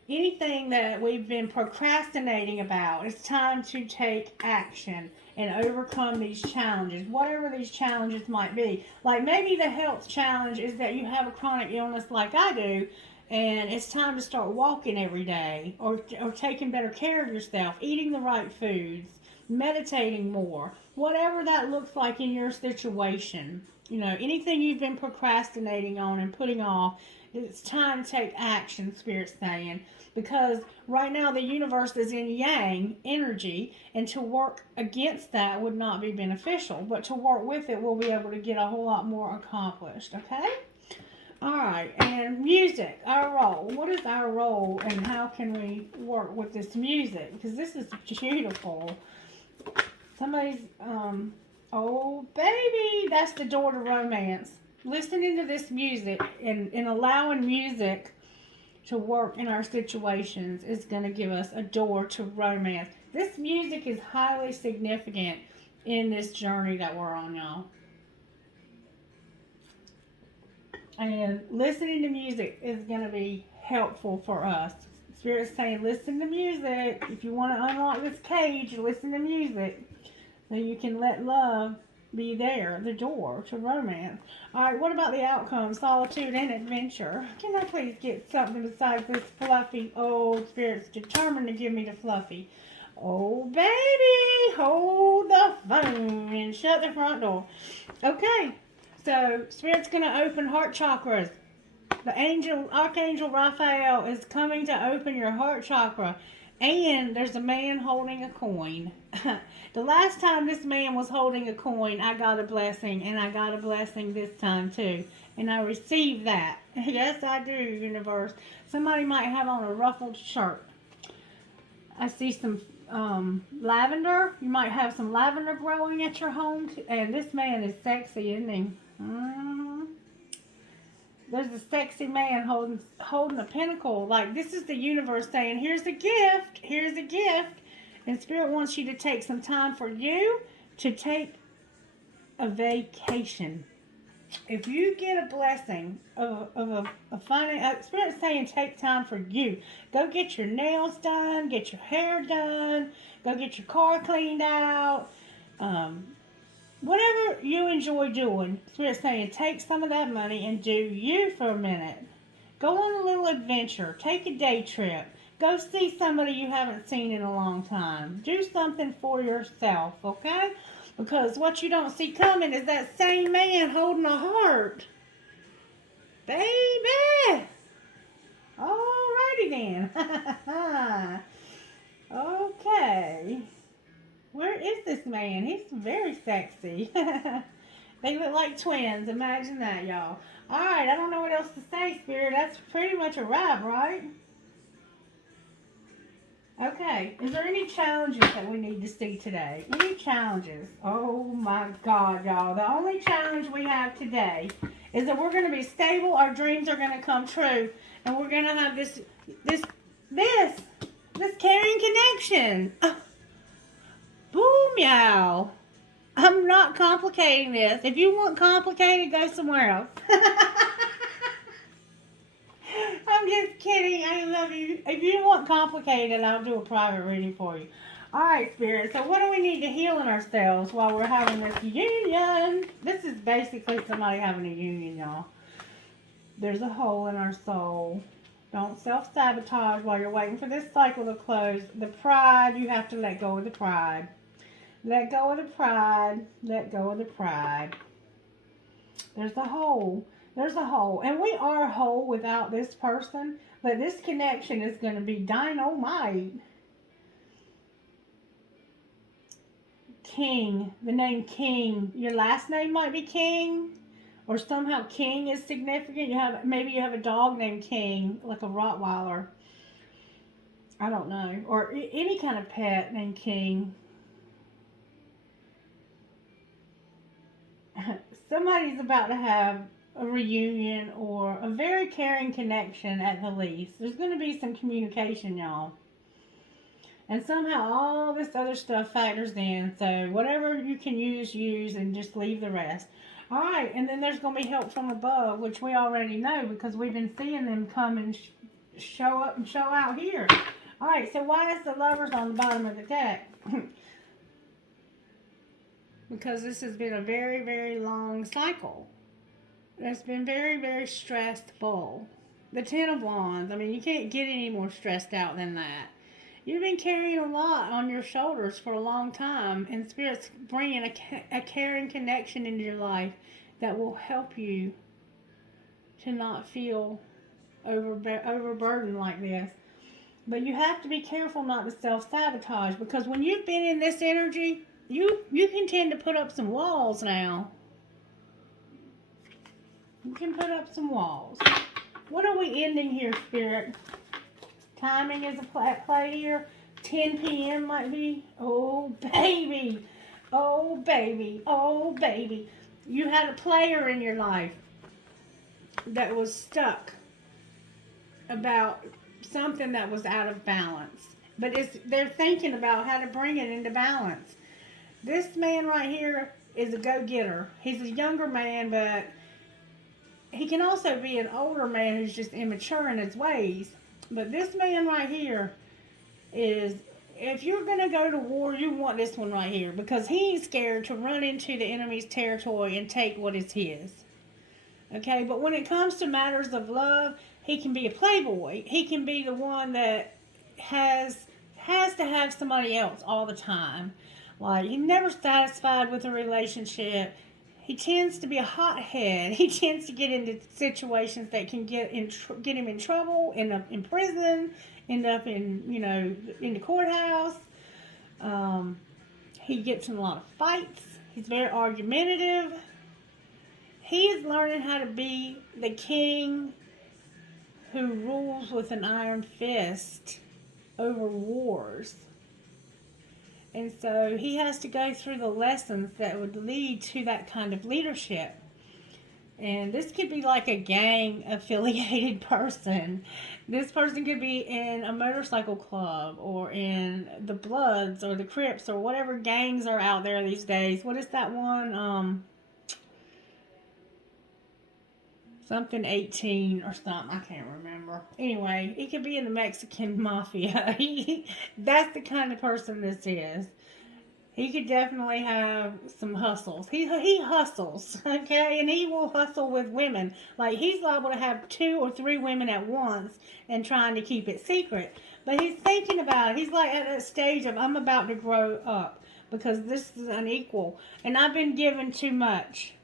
anything that we've been procrastinating about. It's time to take action and overcome these challenges, whatever these challenges might be. Like maybe the health challenge is that you have a chronic illness like I do, and it's time to start walking every day, or taking better care of yourself, eating the right foods, meditating more, whatever that looks like in your situation. You know, anything you've been procrastinating on and putting off, it's time to take action, Spirit's saying. Because right now the universe is in yang energy, and to work against that would not be beneficial. But to work with it, we'll be able to get a whole lot more accomplished, okay? Alright, and music, our role. What is our role, and how can we work with this music? Because this is beautiful. Somebody's, oh baby, that's the door to romance. Listening to this music and allowing music to work in our situations is going to give us a door to romance. This music is highly significant in this journey that we're on, y'all. And listening to music is going to be helpful for us. Spirit's saying, listen to music. If you want to unlock this cage, listen to music. So you can let love be there, the door to romance. Alright, what about the outcome? Solitude and adventure. Can I please get something besides this fluffy? Oh, Spirit's determined to give me the fluffy. Oh, baby, hold the phone and shut the front door. Okay, so Spirit's going to open heart chakras. The Archangel Raphael is coming to open your heart chakra. And there's a man holding a coin. The last time this man was holding a coin, I got a blessing. And I got a blessing this time too. And I received that. Yes, I do, universe. Somebody might have on a ruffled shirt. I see some lavender. You might have some lavender growing at your home. And this man is sexy, isn't he? There's a sexy man holding a pinnacle. Like, this is the universe saying, here's a gift. Here's a gift. And Spirit wants you to take some time for you to take a vacation. If you get a blessing of a finance, Spirit's saying take time for you. Go get your nails done. Get your hair done. Go get your car cleaned out. Whatever you enjoy doing, Spirit's saying take some of that money and do you for a minute. Go on a little adventure. Take a day trip. Go see somebody you haven't seen in a long time. Do something for yourself, okay? Because what you don't see coming is that same man holding a heart. Baby! Alrighty then. Okay. Where is this man? He's very sexy. They look like twins. Imagine that, y'all. Alright, I don't know what else to say, Spirit. That's pretty much a wrap, right? Okay. Is there any challenges that we need to see today? Any challenges? Oh my God, y'all. The only challenge we have today is that we're going to be stable. Our dreams are going to come true. And we're going to have this caring connection. Boom, y'all. I'm not complicating this. If you want complicated, go somewhere else. I'm just kidding. I love you. If you want complicated, I'll do a private reading for you. Alright, Spirit. So what do we need to heal in ourselves while we're having this union? This is basically somebody having a union, y'all. There's a hole in our soul. Don't self-sabotage while you're waiting for this cycle to close. The pride, you have to let go of the pride. Let go of the pride. Let go of the pride. There's a hole. There's a hole. And we are whole without this person. But this connection is going to be dynamite. King. The name King. Your last name might be King. Or somehow King is significant. Maybe you have a dog named King. Like a Rottweiler. I don't know. Or any kind of pet named King. Somebody's about to have a reunion or a very caring connection at the least. There's going to be some communication, y'all. And somehow all this other stuff factors in. So whatever you can use and just leave the rest. Alright, and then there's going to be help from above, which we already know because we've been seeing them come and show up and show out here. Alright, so why is the Lovers on the bottom of the deck? Because this has been a very, very long cycle. It's been very, very stressful. The Ten of Wands. I mean, you can't get any more stressed out than that. You've been carrying a lot on your shoulders for a long time. And Spirit's bringing a caring connection into your life that will help you to not feel overburdened like this. But you have to be careful not to self-sabotage. Because when you've been in this energy, you can tend to put up some walls now. You can put up some walls. What are we ending here, Spirit? Timing is at play here. 10 p.m. might be. Oh, baby. Oh, baby. Oh, baby. You had a player in your life that was stuck about something that was out of balance. But they're thinking about how to bring it into balance. This man right here is a go-getter. He's a younger man, but he can also be an older man who's just immature in his ways. But this man right here is, if you're going to go to war, you want this one right here. Because he ain't scared to run into the enemy's territory and take what is his. Okay, but when it comes to matters of love, he can be a playboy. He can be the one that has to have somebody else all the time. Like, he's never satisfied with a relationship. He tends to be a hothead. He tends to get into situations that can get him in trouble, end up in prison, end up in the courthouse. He gets in a lot of fights. He's very argumentative. He is learning how to be the king who rules with an iron fist over wars. And so he has to go through the lessons that would lead to that kind of leadership. And this could be like a gang affiliated person. This person could be in a motorcycle club or in the Bloods or the Crips or whatever gangs are out there these days. What is that one? Something 18 or something. I can't remember. Anyway, he could be in the Mexican mafia. That's the kind of person this is. He could definitely have some hustles. He hustles, okay? And he will hustle with women. Like, he's liable to have 2 or 3 women at once and trying to keep it secret. But he's thinking about it. He's like at that stage of, I'm about to grow up because this is unequal. And I've been given too much.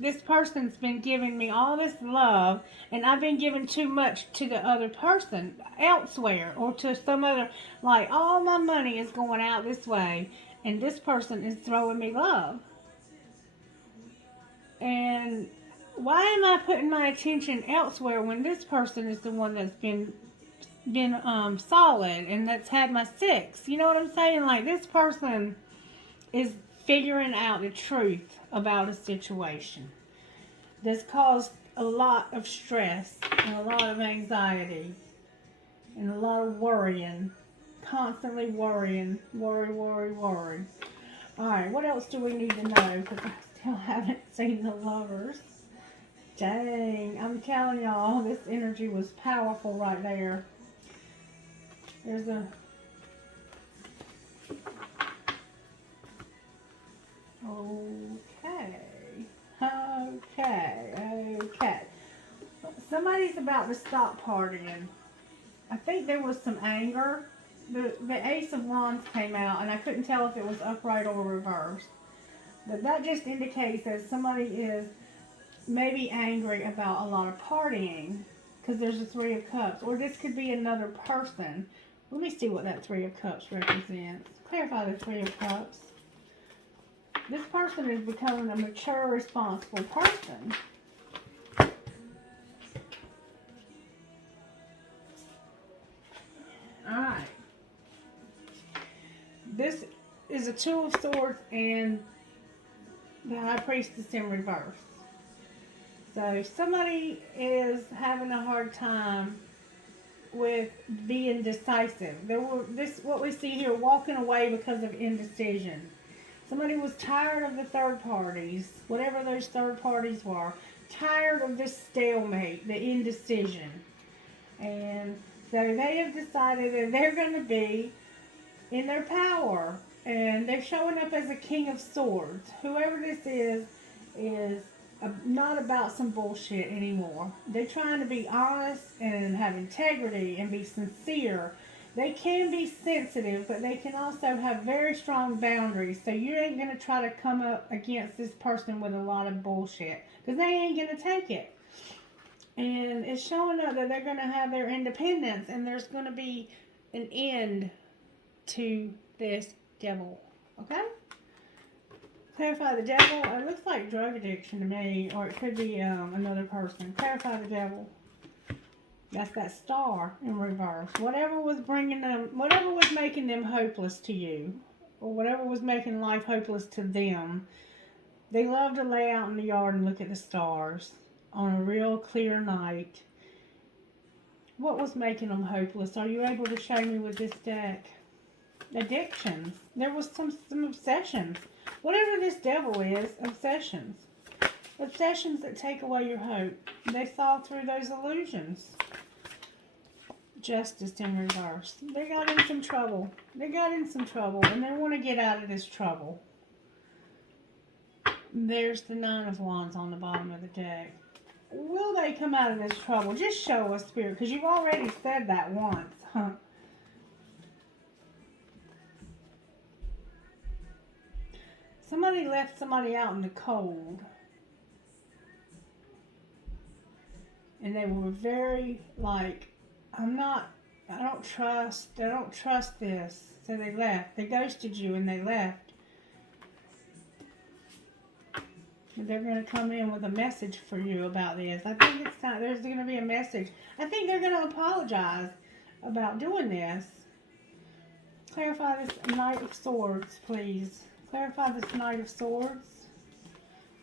This person's been giving me all this love, and I've been giving too much to the other person elsewhere, or to some other, like, all my money is going out this way, and this person is throwing me love. And why am I putting my attention elsewhere when this person is the one that's been solid, and that's had my 6? You know what I'm saying? Like, this person is figuring out the truth about a situation that's caused a lot of stress and a lot of anxiety and a lot of worrying, constantly worrying, worry. Alright, what else do we need to know? Because I still haven't seen the Lovers. Dang, I'm telling y'all, this energy was powerful right there. There's a... Okay. Somebody's about to stop partying. I think there was some anger. The Ace of Wands came out, and I couldn't tell if it was upright or reversed. But that just indicates that somebody is maybe angry about a lot of partying, because there's a Three of Cups. Or this could be another person. Let me see what that Three of Cups represents. Clarify the Three of Cups. This person is becoming a mature, responsible person. Alright. This is a Two of Swords and the High Priestess in reverse. So somebody is having a hard time with being decisive. What we see here, walking away because of indecision. Somebody was tired of the third parties, whatever those third parties were, tired of this stalemate, the indecision. And so they have decided that they're going to be in their power. And they're showing up as a King of Swords. Whoever this is not about some bullshit anymore. They're trying to be honest and have integrity and be sincere. They can be sensitive, but they can also have very strong boundaries. So you ain't going to try to come up against this person with a lot of bullshit, because they ain't going to take it. And it's showing up that they're going to have their independence, and there's going to be an end to this devil. Okay? Clarify the devil. It looks like drug addiction to me, or it could be another person. Clarify the devil. That's that Star in reverse. Whatever was making them hopeless to you, or whatever was making life hopeless to them, they love to lay out in the yard and look at the stars on a real clear night. What was making them hopeless? Are you able to show me with this deck? Addictions. There was some obsessions. Whatever this devil is, obsessions. Obsessions that take away your hope. They saw through those illusions. Justice in reverse. They got in some trouble. And they want to get out of this trouble. There's the Nine of Wands on the bottom of the deck. Will they come out of this trouble? Just show us, Spirit, because you've already said that once. Huh? Somebody left somebody out in the cold. And they were very like, I don't trust this. So they left. They ghosted you and they left. And they're going to come in with a message for you about this. I think it's time, there's going to be a message. I think they're going to apologize about doing this. Clarify this Knight of Swords, please. Clarify this Knight of Swords.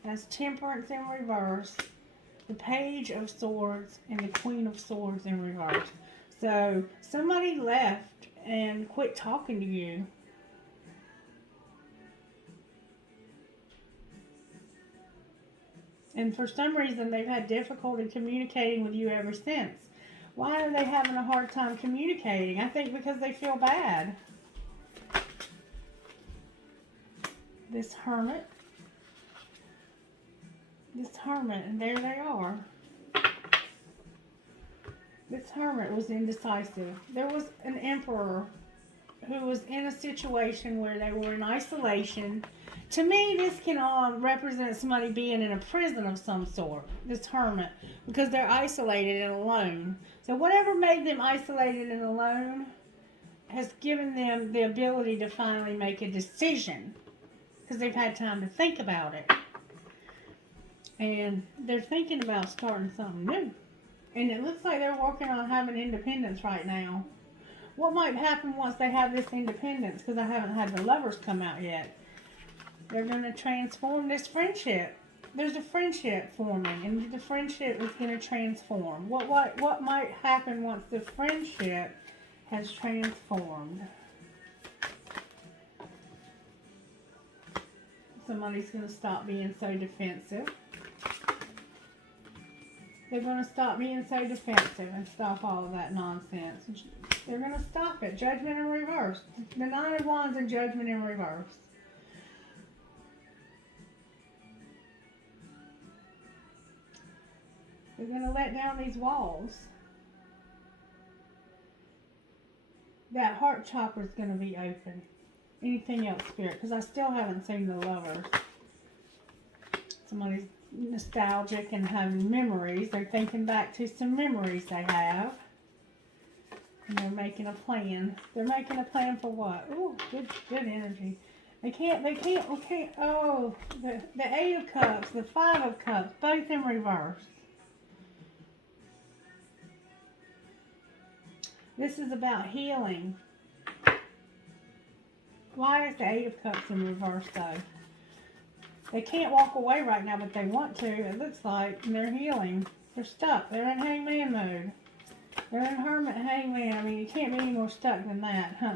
That's Temperance in reverse. The Page of Swords and the Queen of Swords in reverse. So somebody left and quit talking to you. And for some reason they've had difficulty communicating with you ever since. Why are they having a hard time communicating? I think because they feel bad. This Hermit. And there they are. This Hermit was indecisive. There was an Emperor who was in a situation where they were in isolation. To me, this can represent somebody being in a prison of some sort, this Hermit, because they're isolated and alone. So whatever made them isolated and alone has given them the ability to finally make a decision, because they've had time to think about it. And they're thinking about starting something new. And it looks like they're working on having independence right now. What might happen once they have this independence? Because I haven't had the Lovers come out yet. They're going to transform this friendship. There's a friendship forming, and the friendship is going to transform. What might happen once the friendship has transformed? Somebody's going to stop being so defensive. They're going to stop being so defensive and stop all of that nonsense. They're going to stop it. Judgment in reverse. The Nine of Wands and Judgment in reverse. They're going to let down these walls. That heart chakra is going to be open. Anything else, Spirit? Because I still haven't seen the Lovers. Somebody's nostalgic and having memories. They're thinking back to some memories they have. And they're making a plan. They're making a plan for what? Ooh, good energy. They can't, oh, the 8 of Cups, the 5 of Cups, both in reverse. This is about healing. Why is the 8 of Cups in reverse, though? They can't walk away right now, but they want to. It looks like they're healing. They're stuck. They're in hangman mode. They're in hermit hangman. I mean, you can't be any more stuck than that, huh?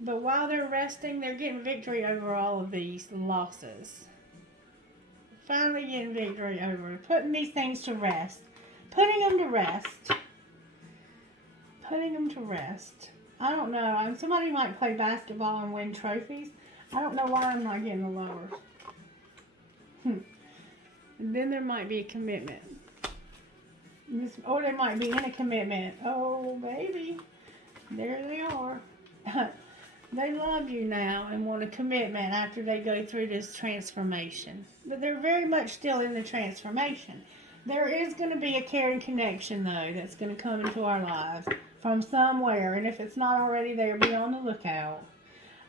But while they're resting, they're getting victory over all of these losses. Finally getting victory over it. Putting these things to rest. Putting them to rest. Putting them to rest. I don't know. Somebody might play basketball and win trophies. I don't know why I'm not getting the Lovers. And then there might be a commitment. Or they might be in a commitment. Oh, baby. There they are. They love you now and want a commitment after they go through this transformation. But they're very much still in the transformation. There is going to be a caring connection, though, that's going to come into our lives from somewhere. And if it's not already there, be on the lookout.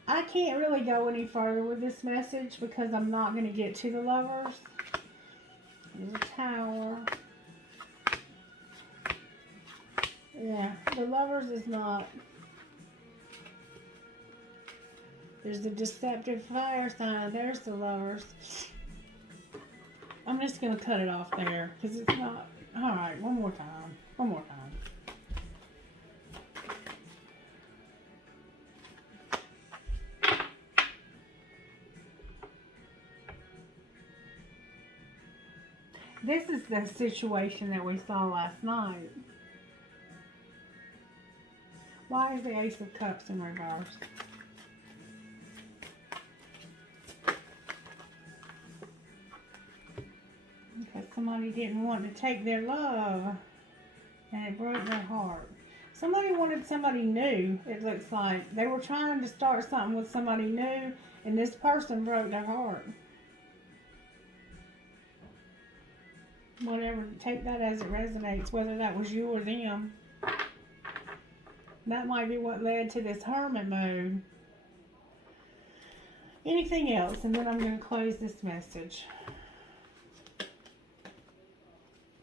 I can't really go any further with this message because I'm not going to get to the Lovers. There's a Tower. Yeah, the Lovers is not. There's the deceptive fire sign. There's the Lovers. I'm just going to cut it off there because it's not. Alright, one more time. One more time. This is the situation that we saw last night. Why is the Ace of Cups in reverse? Because somebody didn't want to take their love and it broke their heart. Somebody wanted somebody new, it looks like. They were trying to start something with somebody new and this person broke their heart. Whatever, take that as it resonates, whether that was you or them. That might be what led to this hermit mode. Anything else, and then I'm going to close this message.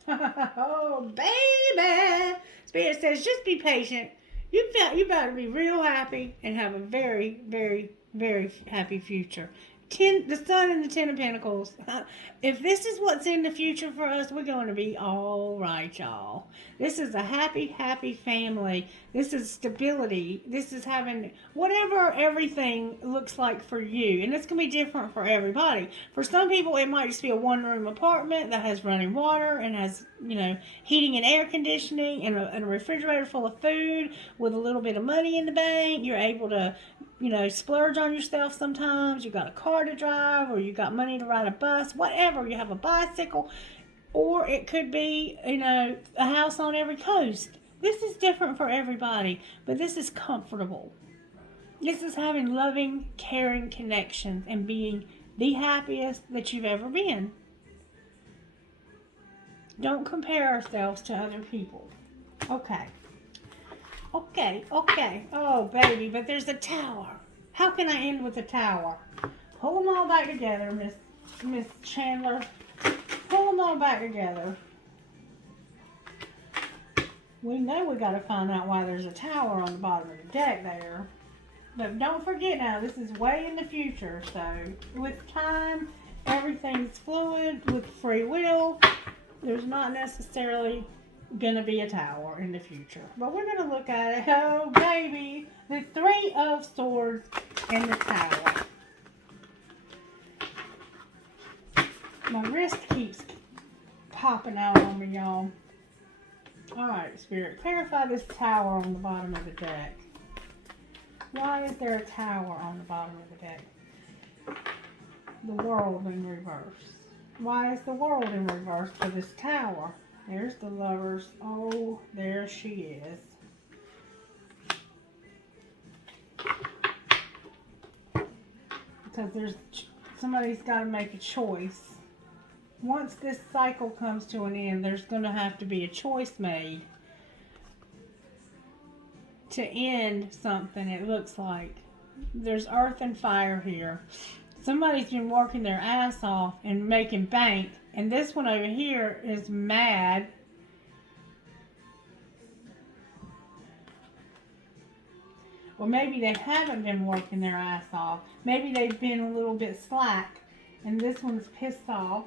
Oh, baby! Spirit says, just be patient. You about to be real happy and have a very, very, very happy future. The Sun and the 10 of Pentacles. If this is what's in the future for us, we're going to be all right, y'all. This is a happy, happy family. This is stability. This is having whatever everything looks like for you. And it's going to be different for everybody. For some people, it might just be a one-room apartment that has running water and has, heating and air conditioning and a refrigerator full of food with a little bit of money in the bank. You're able to splurge on yourself sometimes. You got a car to drive, or you got money to ride a bus, whatever. You have a bicycle, or it could be, a house on every coast. This is different for everybody, but this is comfortable. This is having loving, caring connections and being the happiest that you've ever been. Don't compare ourselves to other people. Okay. Oh, baby, but there's a Tower. How can I end with a Tower? Pull them all back together, Miss Chandler. Pull them all back together. We know we got to find out why there's a Tower on the bottom of the deck there. But don't forget now, this is way in the future. So with time, everything's fluid. With free will, there's not necessarily gonna be a Tower in the future, but we're gonna look at it. Oh baby, the 3 of Swords and the Tower. My wrist keeps popping out on me, y'all. Alright, Spirit, clarify this Tower on the bottom of the deck. Why is there a Tower on the bottom of the deck? The World in reverse. Why is the world in reverse for this Tower? There's the Lovers. Oh, there she is. Because somebody's got to make a choice. Once this cycle comes to an end, there's going to have to be a choice made to end something. It looks like there's earth and fire here. Somebody's been working their ass off and making bank, and this one over here is mad. Or maybe they haven't been working their ass off. Maybe they've been a little bit slack, and this one's pissed off.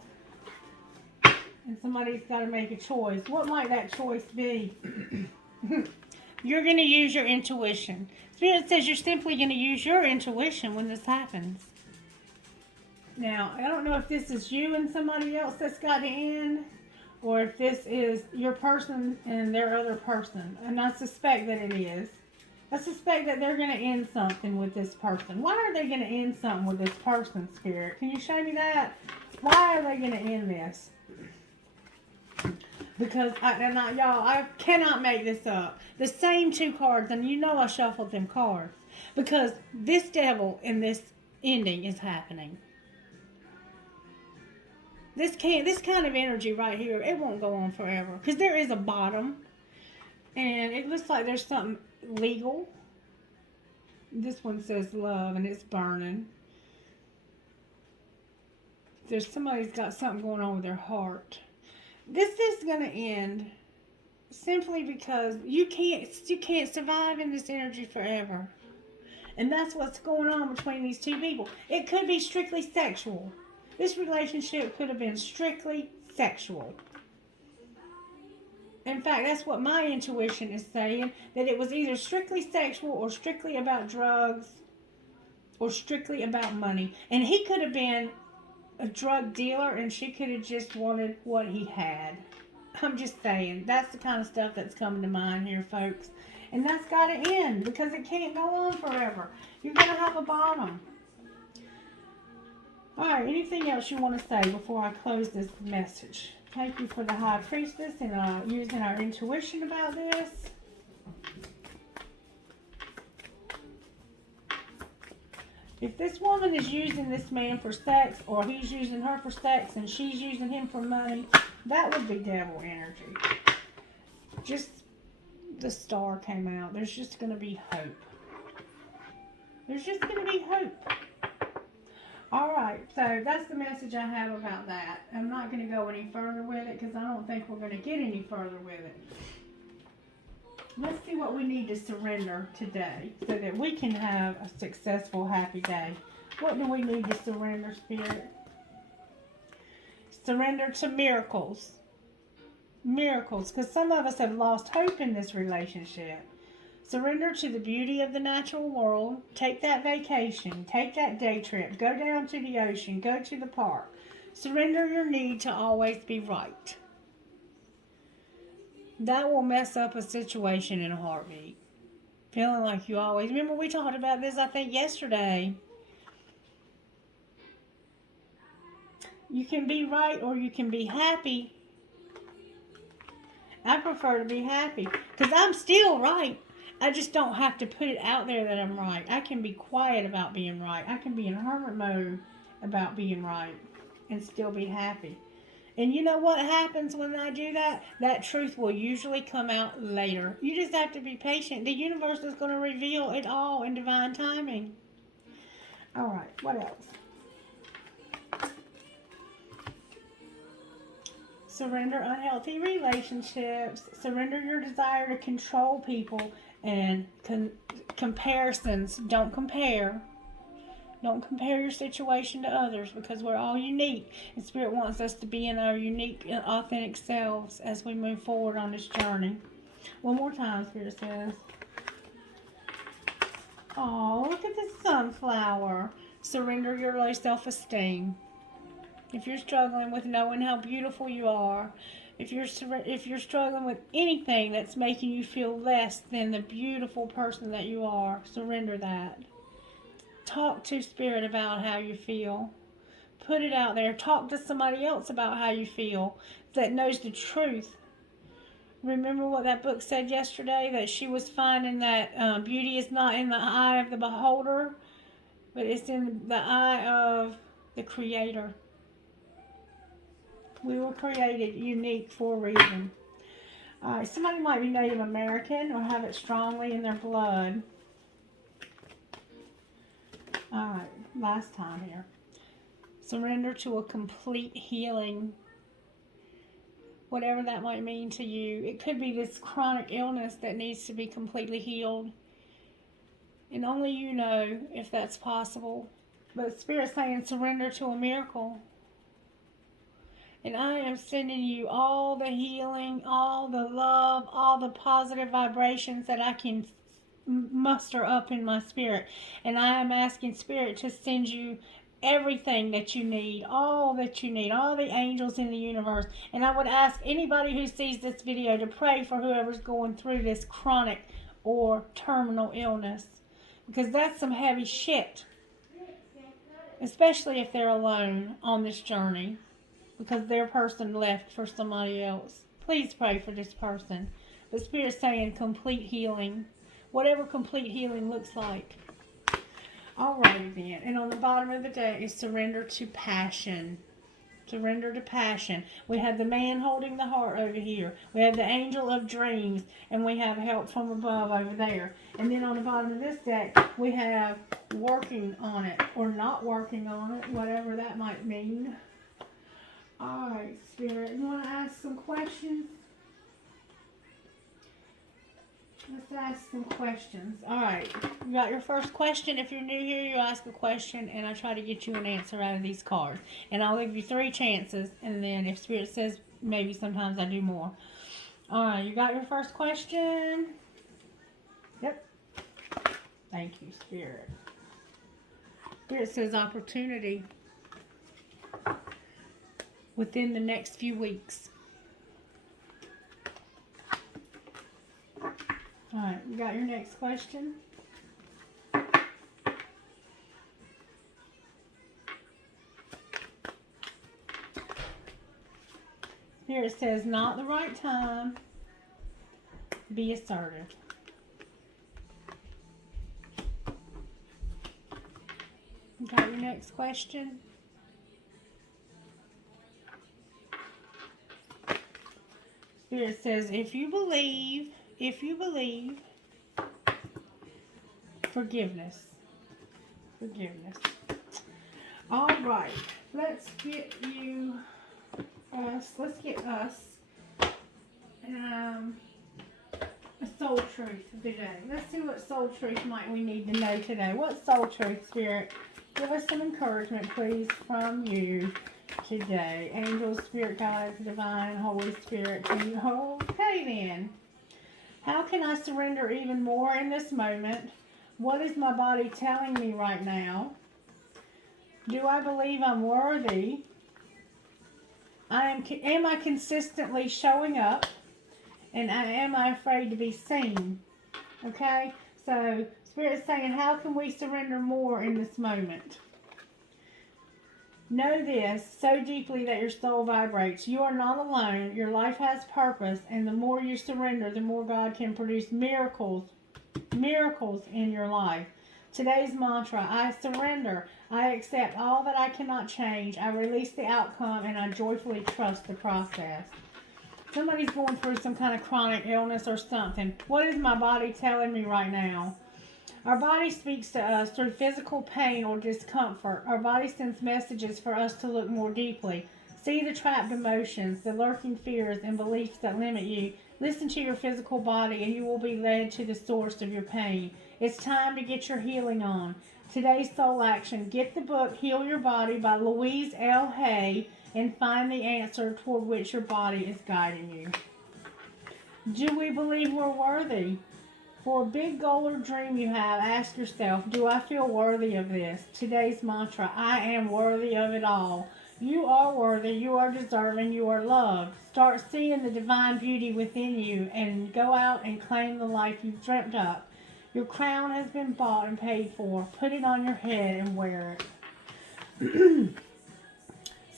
And somebody's got to make a choice. What might that choice be? You're going to use your intuition. Spirit says you're simply going to use your intuition when this happens. Now, I don't know if this is you and somebody else that's got to end, or if this is your person and their other person. And I suspect that it is. I suspect that they're going to end something with this person. Why are they going to end something with this person, Spirit? Can you show me that? Why are they going to end this? Because, y'all, I cannot make this up. The same two cards, and you know I shuffled them cards. Because this devil in this ending is happening. This kind of energy right here, it won't go on forever. Because there is a bottom. And it looks like there's something legal. This one says love, and it's burning. Somebody's got something going on with their heart. This is going to end simply because you can't survive in this energy forever. And that's what's going on between these two people. It could be strictly sexual. This relationship could have been strictly sexual. In fact, that's what my intuition is saying, that it was either strictly sexual or strictly about drugs or strictly about money. And he could have been a drug dealer and she could have just wanted what he had. I'm just saying, that's the kind of stuff that's coming to mind here, folks. And that's got to end because it can't go on forever. You're going to have a bottom. Alright, anything else you want to say before I close this message? Thank you for the High Priestess and using our intuition about this. If this woman is using this man for sex, or he's using her for sex and she's using him for money, that would be devil energy. Just the star came out. There's just going to be hope. There's just going to be hope. Alright, so that's the message I have about that. I'm not going to go any further with it because I don't think we're going to get any further with it. Let's see what we need to surrender today so that we can have a successful, happy day. What do we need to surrender, Spirit? Surrender to miracles. Miracles, because some of us have lost hope in this relationship. Surrender to the beauty of the natural world. Take that vacation. Take that day trip. Go down to the ocean. Go to the park. Surrender your need to always be right. That will mess up a situation in a heartbeat. Feeling like you always... Remember we talked about this, I think, yesterday. You can be right or you can be happy. I prefer to be happy because I'm still right. I just don't have to put it out there that I'm right. I can be quiet about being right. I can be in hermit mode about being right and still be happy. And you know what happens when I do that? That truth will usually come out later. You just have to be patient. The universe is going to reveal it all in divine timing. All right, what else? Surrender unhealthy relationships. Surrender your desire to control people and comparisons. Don't compare. Don't compare your situation to others because we're all unique. And Spirit wants us to be in our unique and authentic selves as we move forward on this journey. One more time, Spirit says. Oh, look at the sunflower. Surrender your low self-esteem. If you're struggling with knowing how beautiful you are, if you're struggling with anything that's making you feel less than the beautiful person that you are, surrender that. Talk to Spirit about how you feel. Put it out there. Talk to somebody else about how you feel that knows the truth. Remember what that book said yesterday? That she was finding that beauty is not in the eye of the beholder, but it's in the eye of the Creator. We were created unique for a reason. Somebody might be Native American or have it strongly in their blood. Alright, last time here. Surrender to a complete healing. Whatever that might mean to you. It could be this chronic illness that needs to be completely healed. And only you know if that's possible. But Spirit's saying surrender to a miracle. And I am sending you all the healing, all the love, all the positive vibrations that I can muster up in my spirit. And I am asking Spirit to send you everything that you need, all that you need, all the angels in the universe. And I would ask anybody who sees this video to pray for whoever's going through this chronic or terminal illness. Because that's some heavy shit. Especially if they're alone on this journey. Because their person left for somebody else. Please pray for this person. The Spirit's saying complete healing. Whatever complete healing looks like. Alrighty then. And on the bottom of the deck is surrender to passion. Surrender to passion. We have the man holding the heart over here. We have the angel of dreams. And we have help from above over there. And then on the bottom of this deck, we have working on it. Or not working on it. Whatever that might mean. Alright, Spirit. You want to ask some questions? Let's ask some questions. Alright, you got your first question. If you're new here, you ask a question, and I try to get you an answer out of these cards. And I'll give you 3 chances, and then if Spirit says, maybe sometimes I do more. Alright, you got your first question? Yep. Thank you, Spirit. Spirit says opportunity within the next few weeks. Alright, you got your next question? Here it says, not the right time. Be assertive. You got your next question? Spirit says, if you believe, forgiveness. Forgiveness. All right. Let's get us a soul truth today. Let's see what soul truth might we need to know today. What soul truth, Spirit? Give us some encouragement, please, from you today. Angels, Spirit guides, Divine, Holy Spirit. Okay, then. How can I surrender even more in this moment? What is my body telling me right now? Do I believe I'm worthy? Am I consistently showing up? And am I afraid to be seen? Okay? So, Spirit's saying, how can we surrender more in this moment? Know this so deeply that your soul vibrates. You are not alone. Your life has purpose. And the more you surrender, the more God can produce miracles in your life. Today's mantra, I surrender. I accept all that I cannot change. I release the outcome and I joyfully trust the process. Somebody's going through some kind of chronic illness or something. What is my body telling me right now? Our body speaks to us through physical pain or discomfort. Our body sends messages for us to look more deeply. See the trapped emotions, the lurking fears and beliefs that limit you. Listen to your physical body and you will be led to the source of your pain. It's time to get your healing on. Today's soul action. Get the book Heal Your Body by Louise L. Hay and find the answer toward which your body is guiding you. Do we believe we're worthy? For a big goal or dream you have, ask yourself, do I feel worthy of this? Today's mantra, I am worthy of it all. You are worthy, you are deserving, you are loved. Start seeing the divine beauty within you and go out and claim the life you've dreamt up. Your crown has been bought and paid for. Put it on your head and wear it.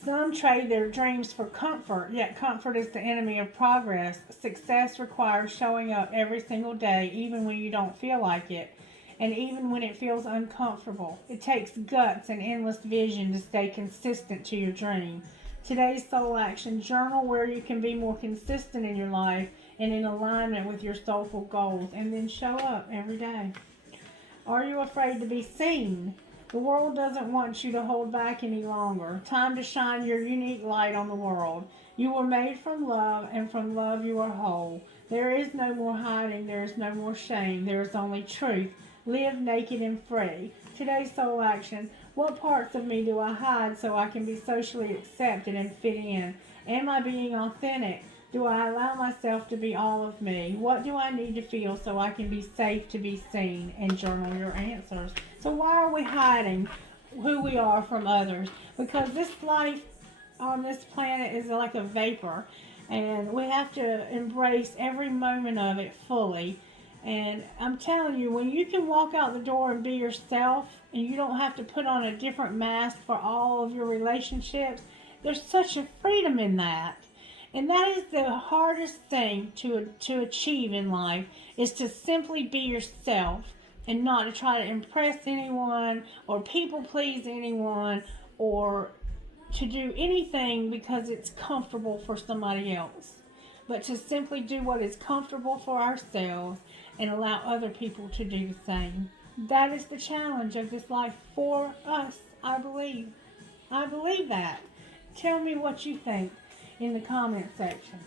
Some trade their dreams for comfort, yet comfort is the enemy of progress. Success requires showing up every single day, even when you don't feel like it, and even when it feels uncomfortable. It takes guts and endless vision to stay consistent to your dream. Today's soul action: journal where you can be more consistent in your life and in alignment with your soulful goals, and then show up every day. Are you afraid to be seen? The world doesn't want you to hold back any longer. Time to shine your unique light on the world. You were made from love, and from love you are whole. There is no more hiding. There is no more shame. There is only truth. Live naked and free. Today's soul action: what parts of me do I hide so I can be socially accepted and fit in? Am I being authentic? Do I allow myself to be all of me? What do I need to feel so I can be safe to be seen? And journal your answers. So why are we hiding who we are from others? Because this life on this planet is like a vapor, and we have to embrace every moment of it fully. And I'm telling you, when you can walk out the door and be yourself, and you don't have to put on a different mask for all of your relationships, there's such a freedom in that. And that is the hardest thing to achieve in life, is to simply be yourself and not to try to impress anyone or people please anyone or to do anything because it's comfortable for somebody else, but to simply do what is comfortable for ourselves and allow other people to do the same. That is the challenge of this life for us, I believe. I believe that. Tell me what you think in the comment section.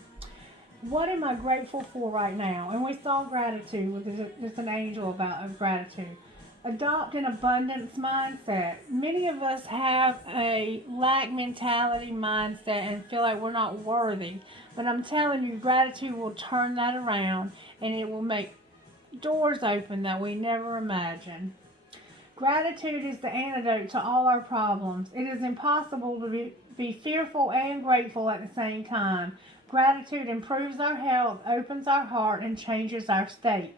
What am I grateful for right now? And we saw gratitude. There's an angel about gratitude. Adopt an abundance mindset. Many of us have a lack mentality mindset and feel like we're not worthy. But I'm telling you, gratitude will turn that around, and it will make doors open that we never imagined. Gratitude is the antidote to all our problems. It is impossible to be fearful and grateful at the same time. Gratitude improves our health, opens our heart, and changes our state.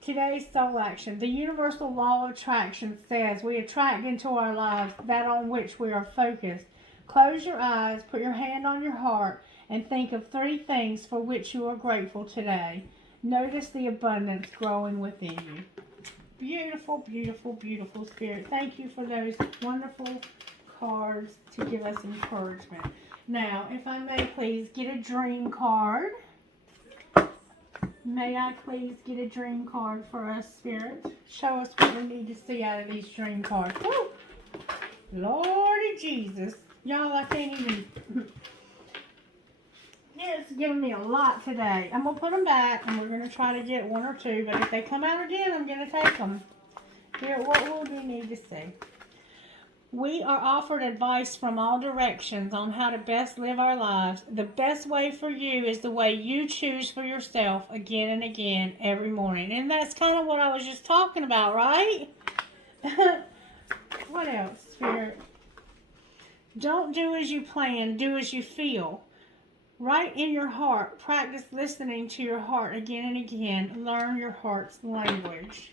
Today's soul action. The universal law of attraction says we attract into our lives that on which we are focused. Close your eyes, put your hand on your heart, and think of 3 things for which you are grateful today. Notice the abundance growing within you. Beautiful, beautiful, beautiful Spirit. Thank you for those wonderful cards to give us encouragement. Now, if I may please get a dream card. May I please get a dream card for us, Spirit? Show us what we need to see out of these dream cards. Woo! Lordy Jesus. Y'all, I can't even... It's giving me a lot today. I'm going to put them back, and we're going to try to get 1 or 2, but if they come out again, I'm going to take them. Here, what will we need to see? We are offered advice from all directions on how to best live our lives. The best way for you is the way you choose for yourself again and again every morning. And that's kind of what I was just talking about, right? What else, Spirit? Don't do as you plan, do as you feel. Right in your heart, practice listening to your heart again and again. Learn your heart's language.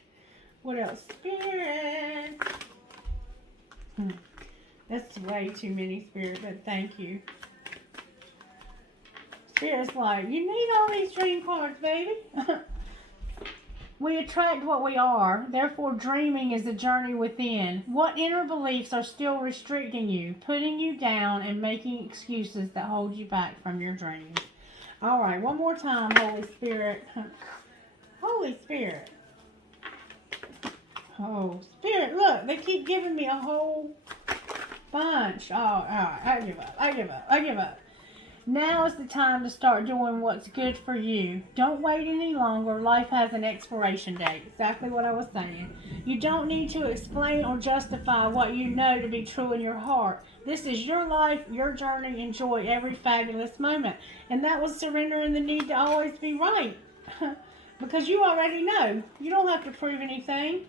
What else? Spirit. That's way too many, Spirit, but thank you. Spirit's like, you need all these dream cards, baby. We attract what we are. Therefore, dreaming is a journey within. What inner beliefs are still restricting you, putting you down, and making excuses that hold you back from your dreams? All right, one more time, Holy Spirit. Holy Spirit. Oh, Spirit, look, they keep giving me a whole bunch. Oh, all right, I give up, I give up, I give up. Now is the time to start doing what's good for you. Don't wait any longer. Life has an expiration date. Exactly what I was saying. You don't need to explain or justify what you know to be true in your heart. This is your life, your journey. Enjoy every fabulous moment. And that was surrendering the need to always be right. Because you already know. You don't have to prove anything.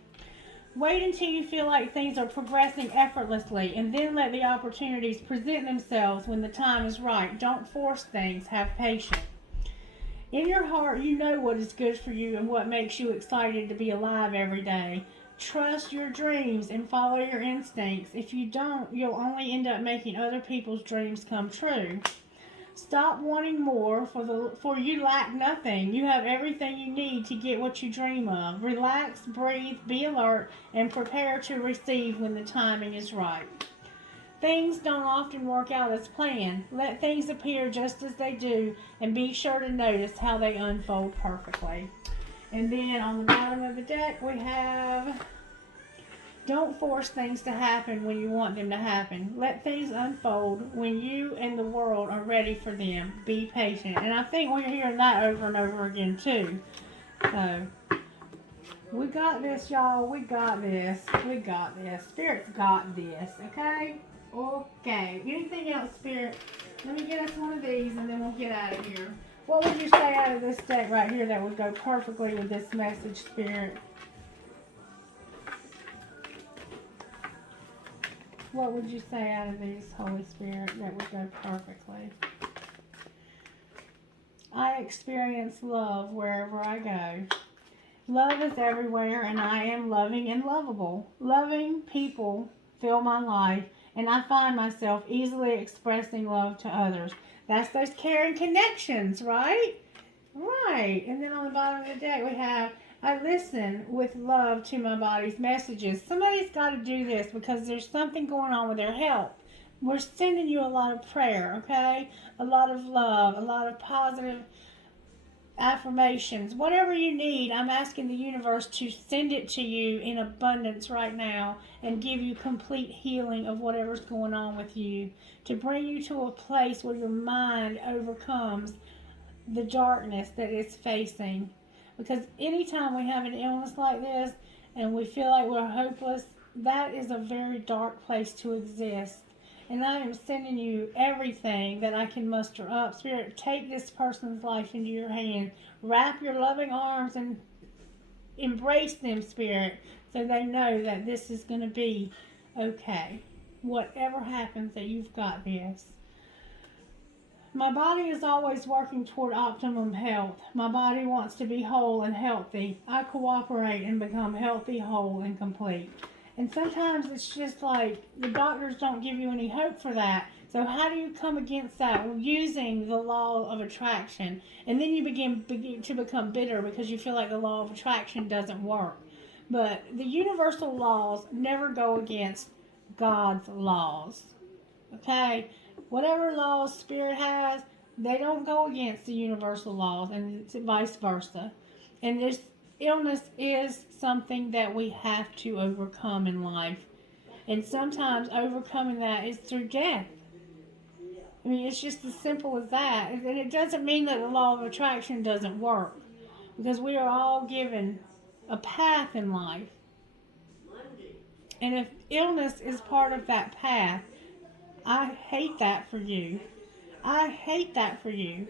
Wait until you feel like things are progressing effortlessly, and then let the opportunities present themselves when the time is right. Don't force things. Have patience. In your heart, you know what is good for you and what makes you excited to be alive every day. Trust your dreams and follow your instincts. If you don't, you'll only end up making other people's dreams come true. Stop wanting more, for you lack nothing. You have everything you need to get what you dream of. Relax, breathe, be alert, and prepare to receive when the timing is right. Things don't often work out as planned. Let things appear just as they do, and be sure to notice how they unfold perfectly. And then on the bottom of the deck we have, don't force things to happen when you want them to happen. Let things unfold when you and the world are ready for them. Be patient. And I think we're hearing that over and over again too. So, we got this, y'all. We got this. We got this. Spirit's got this. Okay? Okay. Anything else, Spirit? Let me get us one of these and then we'll get out of here. What would you say out of this deck right here that would go perfectly with this message, Spirit? What would you say out of these, Holy Spirit, that would go perfectly? I experience love wherever I go. Love is everywhere, and I am loving and lovable. Loving people fill my life, and I find myself easily expressing love to others. That's those caring connections, right? Right. And then on the bottom of the deck we have, I listen with love to my body's messages. Somebody's got to do this because there's something going on with their health. We're sending you a lot of prayer, okay? A lot of love, a lot of positive affirmations. Whatever you need, I'm asking the universe to send it to you in abundance right now and give you complete healing of whatever's going on with you. To bring you to a place where your mind overcomes the darkness that it's facing. Because anytime we have an illness like this and we feel like we're hopeless, that is a very dark place to exist. And I am sending you everything that I can muster up. Spirit, take this person's life into your hand. Wrap your loving arms and embrace them, Spirit, so they know that this is going to be okay. Whatever happens, that you've got this. My body is always working toward optimum health. My body wants to be whole and healthy. I cooperate and become healthy, whole, and complete. And sometimes it's just like the doctors don't give you any hope for that. So how do you come against that? Well, using the law of attraction. And then you begin to become bitter because you feel like the law of attraction doesn't work. But the universal laws never go against God's laws. Okay? Whatever laws Spirit has, they don't go against the universal laws, and vice versa. And this illness is something that we have to overcome in life. And sometimes overcoming that is through death. I mean, it's just as simple as that. And it doesn't mean that the law of attraction doesn't work. Because we are all given a path in life. And if illness is part of that path, I hate that for you. I hate that for you.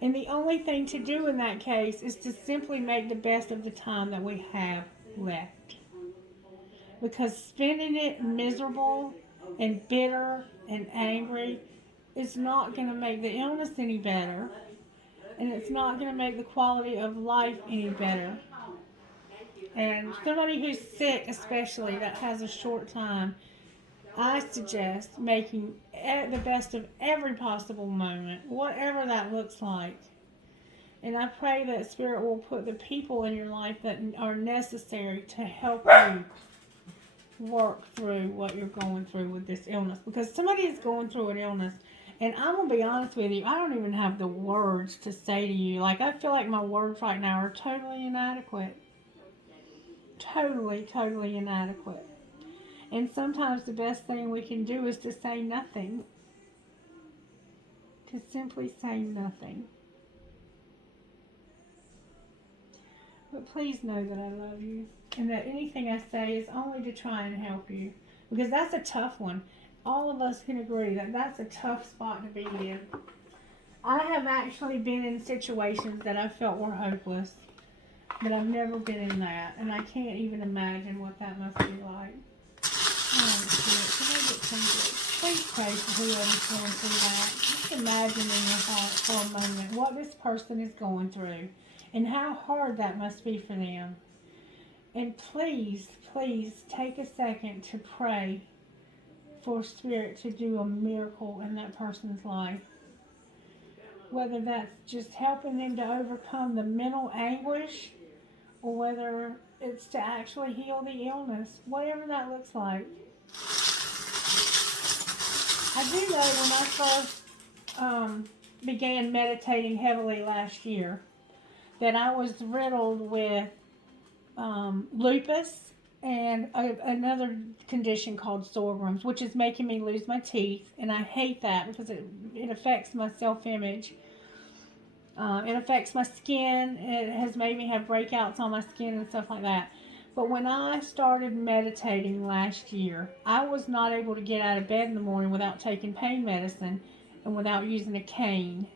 And the only thing to do in that case is to simply make the best of the time that we have left. Because spending it miserable and bitter and angry is not going to make the illness any better. And it's not going to make the quality of life any better. And somebody who's sick, especially, that has a short time, I suggest making the best of every possible moment, whatever that looks like. And I pray that Spirit will put the people in your life that are necessary to help you work through what you're going through with this illness. Because somebody is going through an illness, and I'm going to be honest with you, I don't even have the words to say to you. Like, I feel like my words right now are totally inadequate. Totally inadequate. And sometimes the best thing we can do is to say nothing. To simply say nothing. But please know that I love you. And that anything I say is only to try and help you. Because that's a tough one. All of us can agree that that's a tough spot to be in. I have actually been in situations that I felt were hopeless. But I've never been in that. And I can't even imagine what that must be like. Please pray for whoever's going through that. Just imagine in your heart for a moment what this person is going through and how hard that must be for them. And please, please take a second to pray for Spirit to do a miracle in that person's life. Whether that's just helping them to overcome the mental anguish, or whether it's to actually heal the illness, whatever that looks like. I do know when I first began meditating heavily last year, that I was riddled with lupus and another condition called Sjogren's, which is making me lose my teeth, and I hate that because it affects my self-image. It affects my skin. It has made me have breakouts on my skin and stuff like that. But when I started meditating last year, I was not able to get out of bed in the morning without taking pain medicine and without using a cane.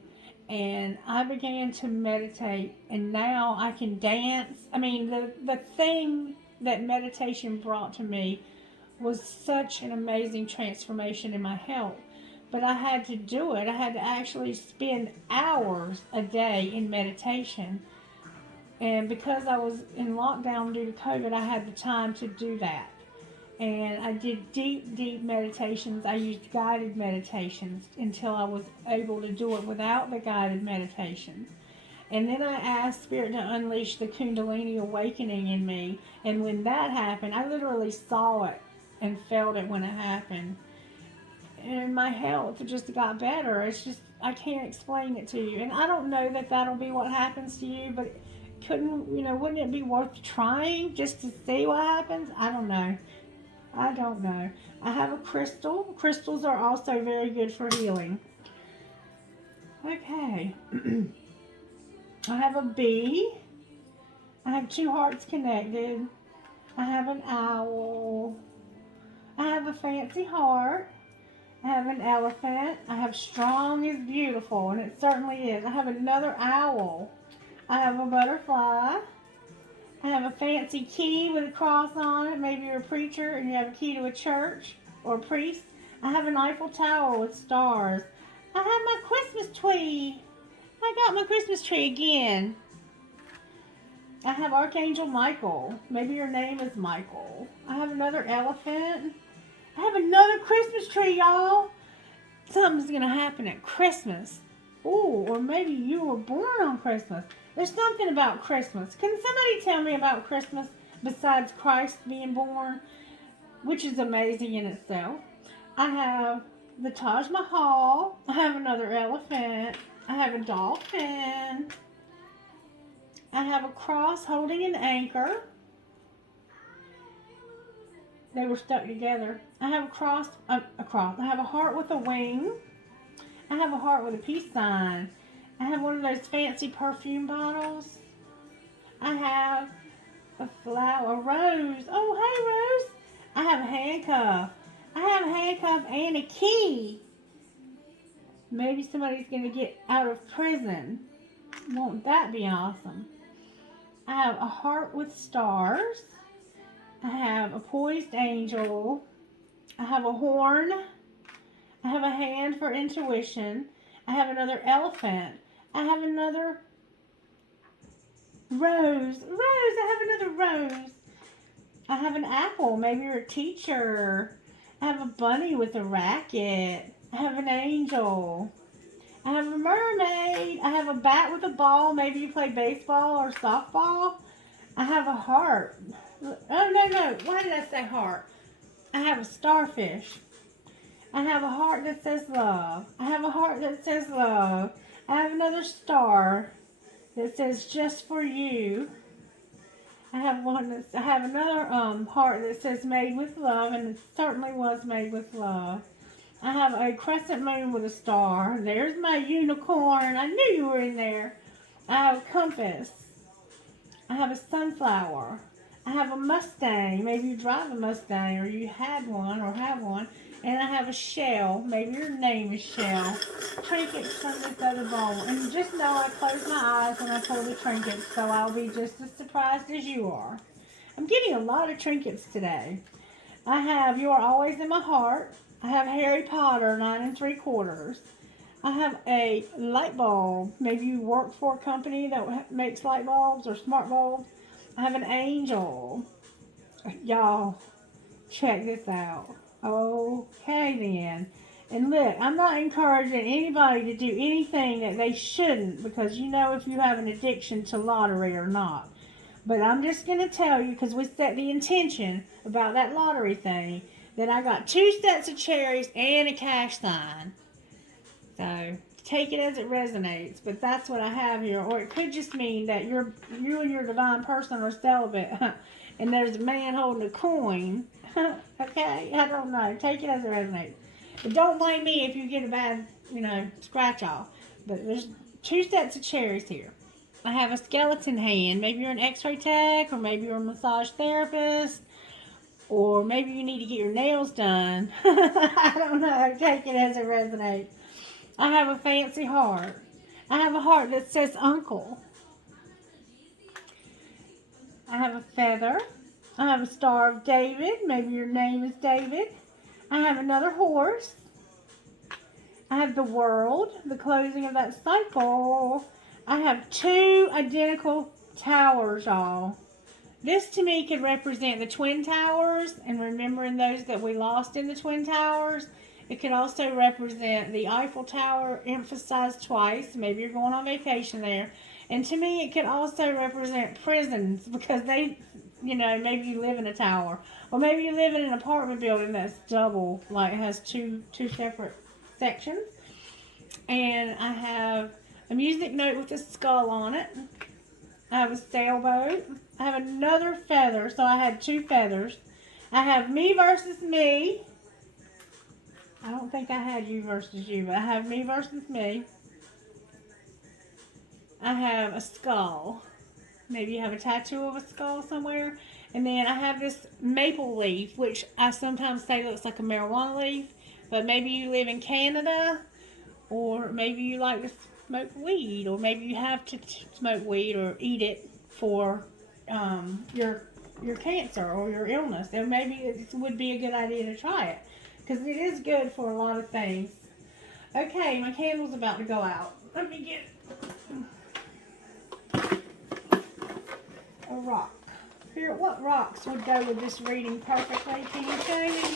And I began to meditate, and now I can dance. I mean, the thing that meditation brought to me was such an amazing transformation in my health. But I had to do it. I had to actually spend hours a day in meditation. And because I was in lockdown due to COVID, I had the time to do that. And I did deep, deep meditations. I used guided meditations until I was able to do it without the guided meditations. And then I asked Spirit to unleash the Kundalini awakening in me. And when that happened, I literally saw it and felt it when it happened. And my health just got better. It's just, I can't explain it to you. And I don't know that that'll be what happens to you, but wouldn't it be worth trying just to see what happens? I don't know. I have a crystal. Crystals are also very good for healing. Okay. I have a bee. I have 2 hearts connected. I have an owl. I have a fancy heart. I have an elephant. I have strong is beautiful, and it certainly is. I have another owl. I have a butterfly. I have a fancy key with a cross on it. Maybe you're a preacher and you have a key to a church or a priest. I have an Eiffel Tower with stars. I have my Christmas tree. I got my Christmas tree again. I have Archangel Michael. Maybe your name is Michael. I have another elephant. I have another Christmas tree, y'all. Something's going to happen at Christmas. Ooh, or maybe you were born on Christmas. There's something about Christmas. Can somebody tell me about Christmas besides Christ being born? Which is amazing in itself. I have the Taj Mahal. I have another elephant. I have a dolphin. I have a cross holding an anchor. They were stuck together. I have a cross. I have a heart with a wing. I have a heart with a peace sign. I have one of those fancy perfume bottles. I have a flower, a rose. Oh, hey, Rose. I have a handcuff. I have a handcuff and a key. Maybe somebody's going to get out of prison. Won't that be awesome? I have a heart with stars. I have a poised angel. I have a horn. I have a hand for intuition. I have another elephant. I have another rose. I have another rose. I have an apple. Maybe you're a teacher. I have a bunny with a racket. I have an angel. I have a mermaid. I have a bat with a ball. Maybe you play baseball or softball. I have a heart. Oh, no. Why did I say heart? I have a starfish. I have a heart that says love. I have a heart that says love. I have another star that says just for you. I have another heart that says made with love, and it certainly was made with love. I have a crescent moon with a star. There's my unicorn. I knew you were in there. I have a compass. I have a sunflower. I have a Mustang. Maybe you drive a Mustang, or you had one or have one. And I have a shell. Maybe your name is Shell. Trinkets from this other bowl. And just know I close my eyes when I pull the trinkets, so I'll be just as surprised as you are. I'm getting a lot of trinkets today. I have You Are Always in My Heart. I have Harry Potter, 9 3/4. I have a light bulb. Maybe you work for a company that makes light bulbs or smart bulbs. I have an angel. Y'all, check this out. Okay, then. And look, I'm not encouraging anybody to do anything that they shouldn't, because you know if you have an addiction to lottery or not. But I'm just going to tell you, because we set the intention about that lottery thing, that I got 2 sets of cherries and a cash sign. So take it as it resonates, but that's what I have here. Or it could just mean that you and your divine person are celibate, and there's a man holding a coin. Okay, I don't know. Take it as it resonates. But don't blame me if you get a bad, scratch off. But there's 2 sets of cherries here. I have a skeleton hand. Maybe you're an x-ray tech, or maybe you're a massage therapist, or maybe you need to get your nails done. I don't know. Take it as it resonates. I have a fancy heart. I have a heart that says uncle. I have a feather. I have a Star of David. Maybe your name is David. I have another horse. I have the world, the closing of that cycle. I have 2 identical towers, y'all. This to me could represent the Twin Towers, and remembering those that we lost in the Twin Towers. It could also represent the Eiffel Tower, emphasized twice. Maybe you're going on vacation there. And to me, it could also represent prisons, because they, maybe you live in a tower. Or maybe you live in an apartment building that's double, like it has two separate sections. And I have a music note with a skull on it. I have a sailboat. I have another feather, so I had 2 feathers. I have me versus me. I don't think I had you versus you, but I have me versus me. I have a skull. Maybe you have a tattoo of a skull somewhere. And then I have this maple leaf, which I sometimes say looks like a marijuana leaf. But maybe you live in Canada, or maybe you like to smoke weed, or maybe you have to smoke weed or eat it for your cancer or your illness. Then maybe it would be a good idea to try it, because it is good for a lot of things. Okay, my candle's about to go out. Let me get a rock. Here, what rocks would go with this reading perfectly? Can you show me?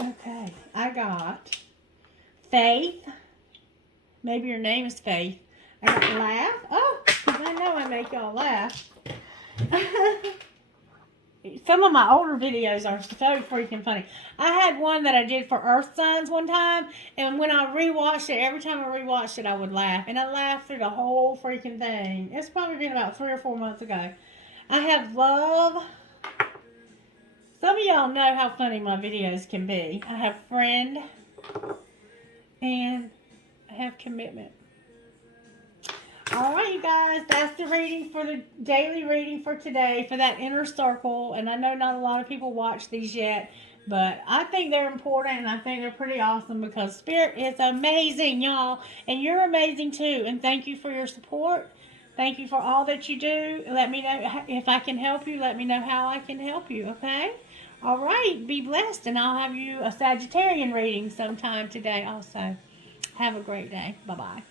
Okay, I got Faith. Maybe your name is Faith. I got Laugh. Oh, because I know I make y'all laugh. Some of my older videos are so freaking funny. I had one that I did for Earth signs one time, and when I rewatched it, every time I rewatched it, I would laugh. And I laughed through the whole freaking thing. It's probably been about 3 or 4 months ago. I have Love. Some of y'all know how funny my videos can be. I have Friend. And I have Commitment. Alright, you guys, that's the reading for the daily reading for today, for that inner circle. And I know not a lot of people watch these yet, but I think they're important, and I think they're pretty awesome, because Spirit is amazing, y'all. And you're amazing too. And thank you for your support. Thank you for all that you do. Let me know if I can help you. Let me know how I can help you, okay? Alright, be blessed, and I'll have you a Sagittarian reading sometime today also. Have a great day. Bye-bye.